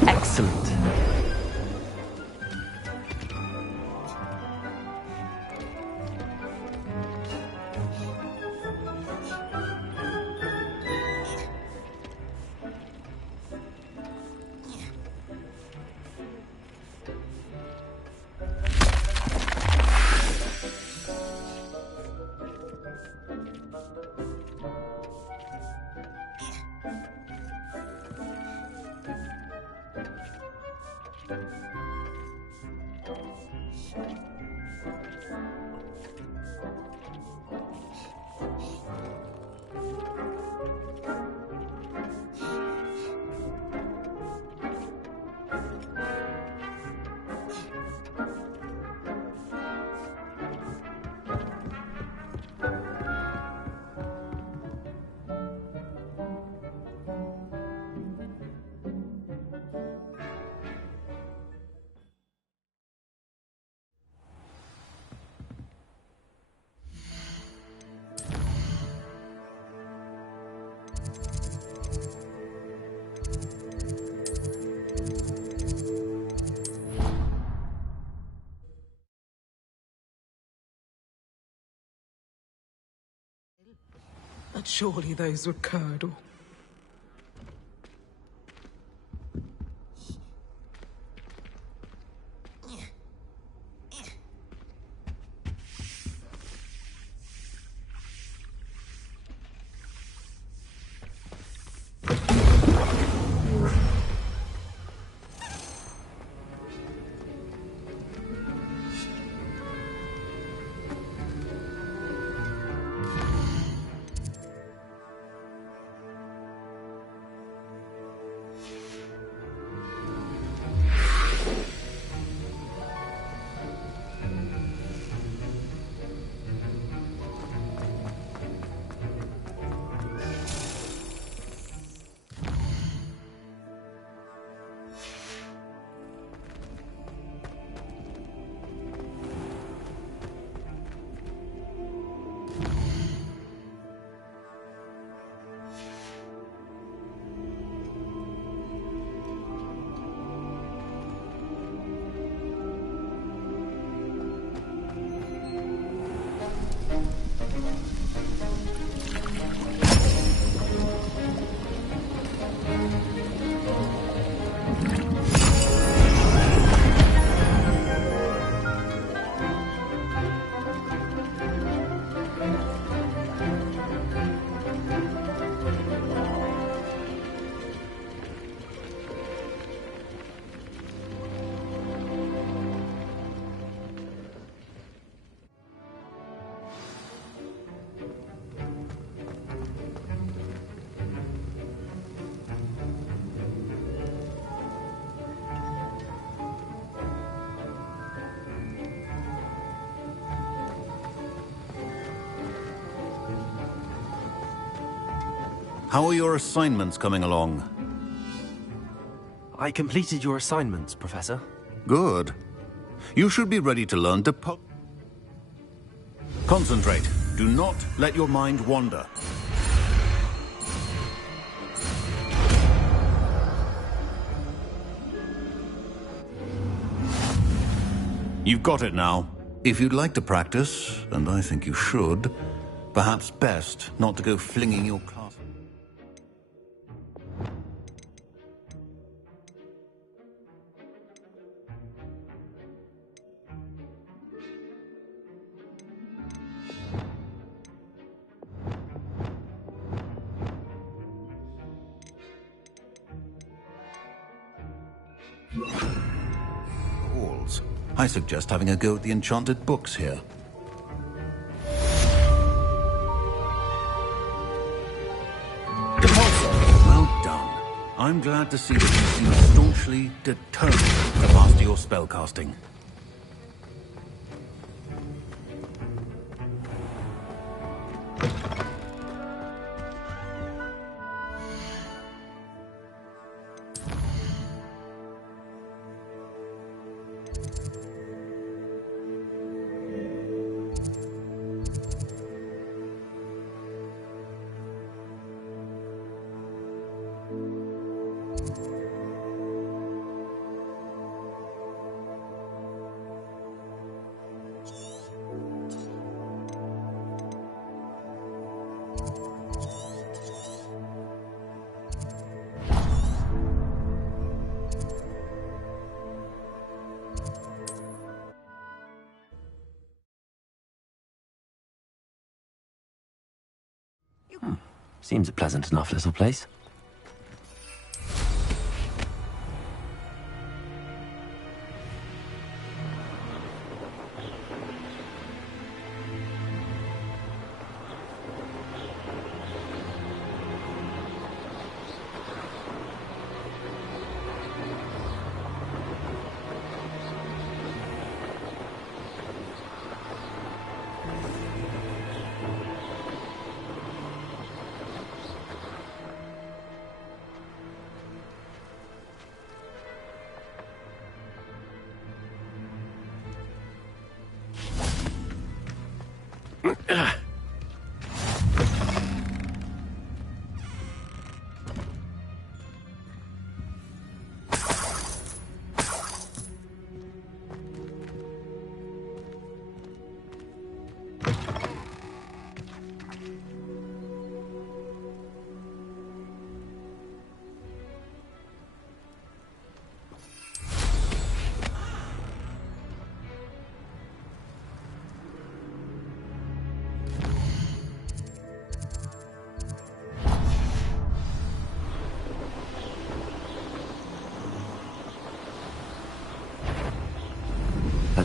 Excellent. Surely those were curdle. How are your assignments coming along? I completed your assignments, Professor. Good. You should be ready to learn to concentrate. Do not let your mind wander. You've got it now. If you'd like to practice, and I think you should, perhaps best not to go flinging your class. Halls. I suggest having a go at the enchanted books here. Well done. I'm glad to see that you seem staunchly determined to master your spellcasting. Seems a pleasant enough little place.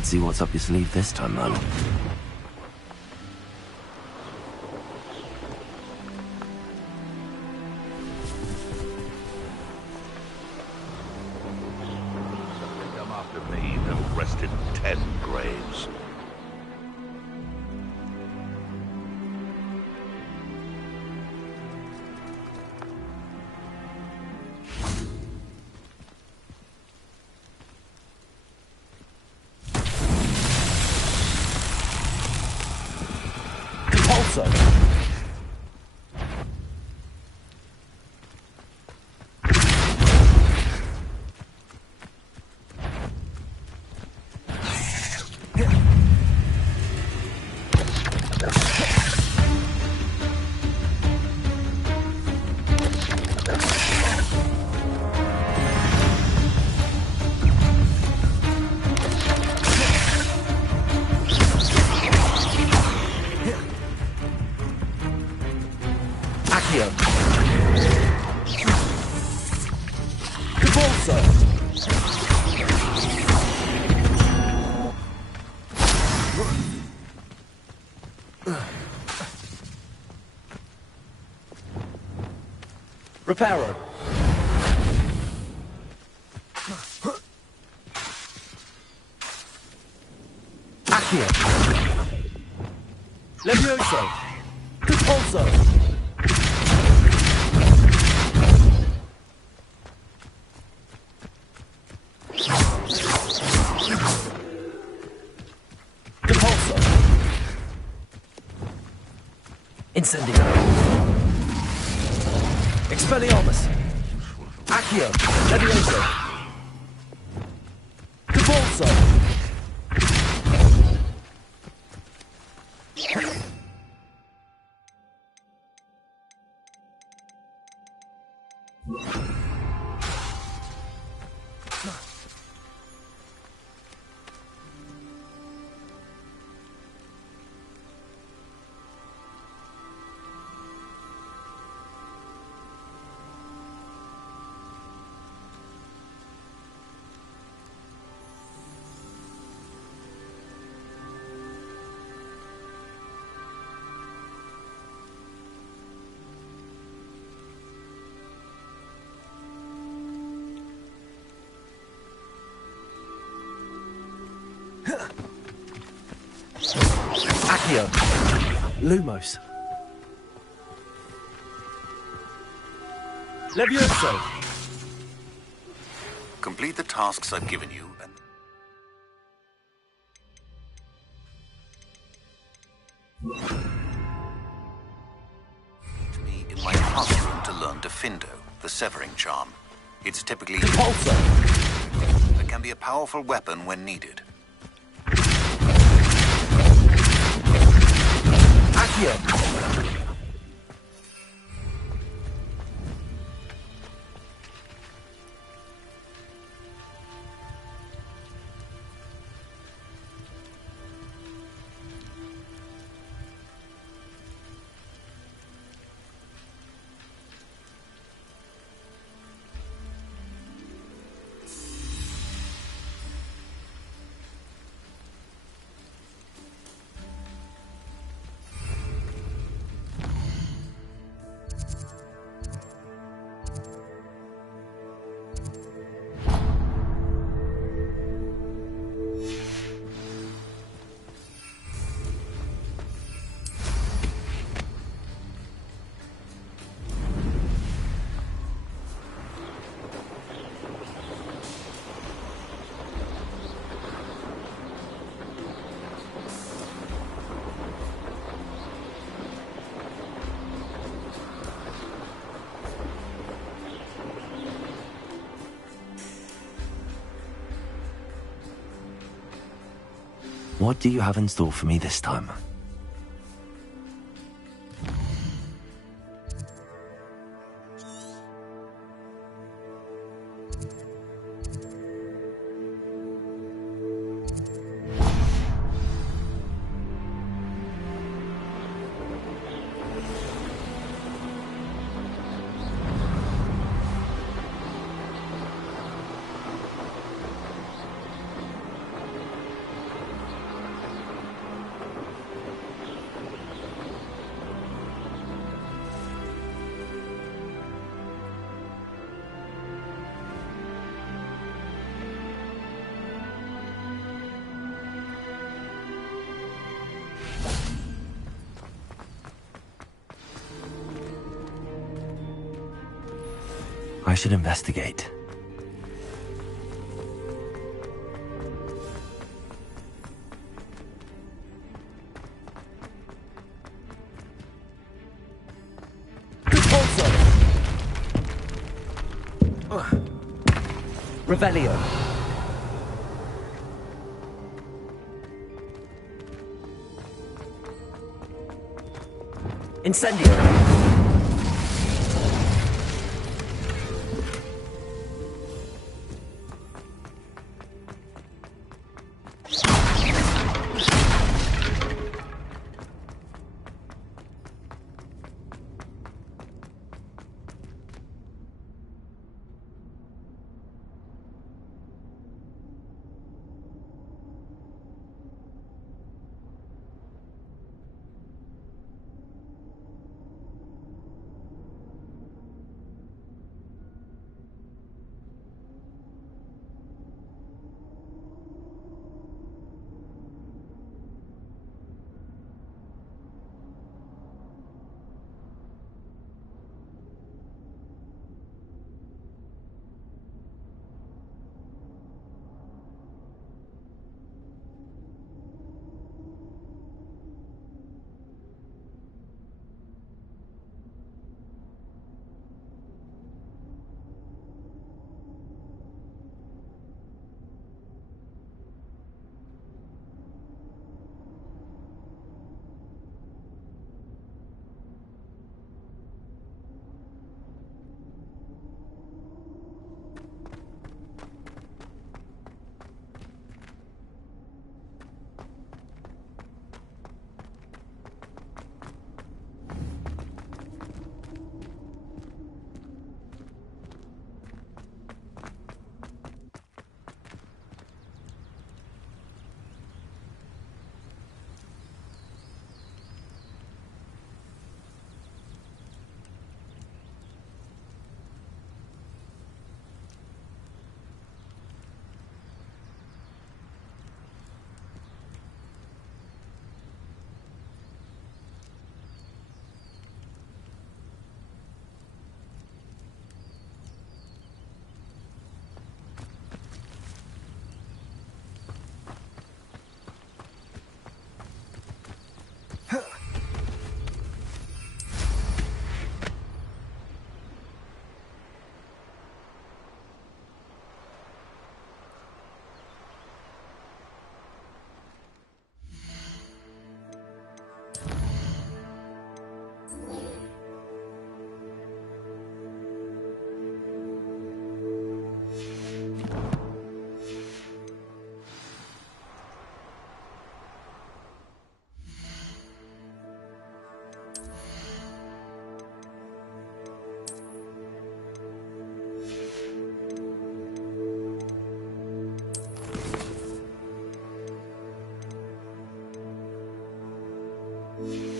Let's see what's up your sleeve this time, man. Come after me, they'll rest in 10 graves. Reparo. Accio. Levioso. Repulso. Repulso. Incendio. Expelliarmus. Accio. Levioso. Repulso. Accio. Lumos. Levioso. Complete the tasks I've given you and... me in my classroom to learn Defindo, the severing charm. It's typically... Repulso. It can be a powerful weapon when needed. Accio. What do you have in store for me this time? I should investigate. Revelio. Incendio. you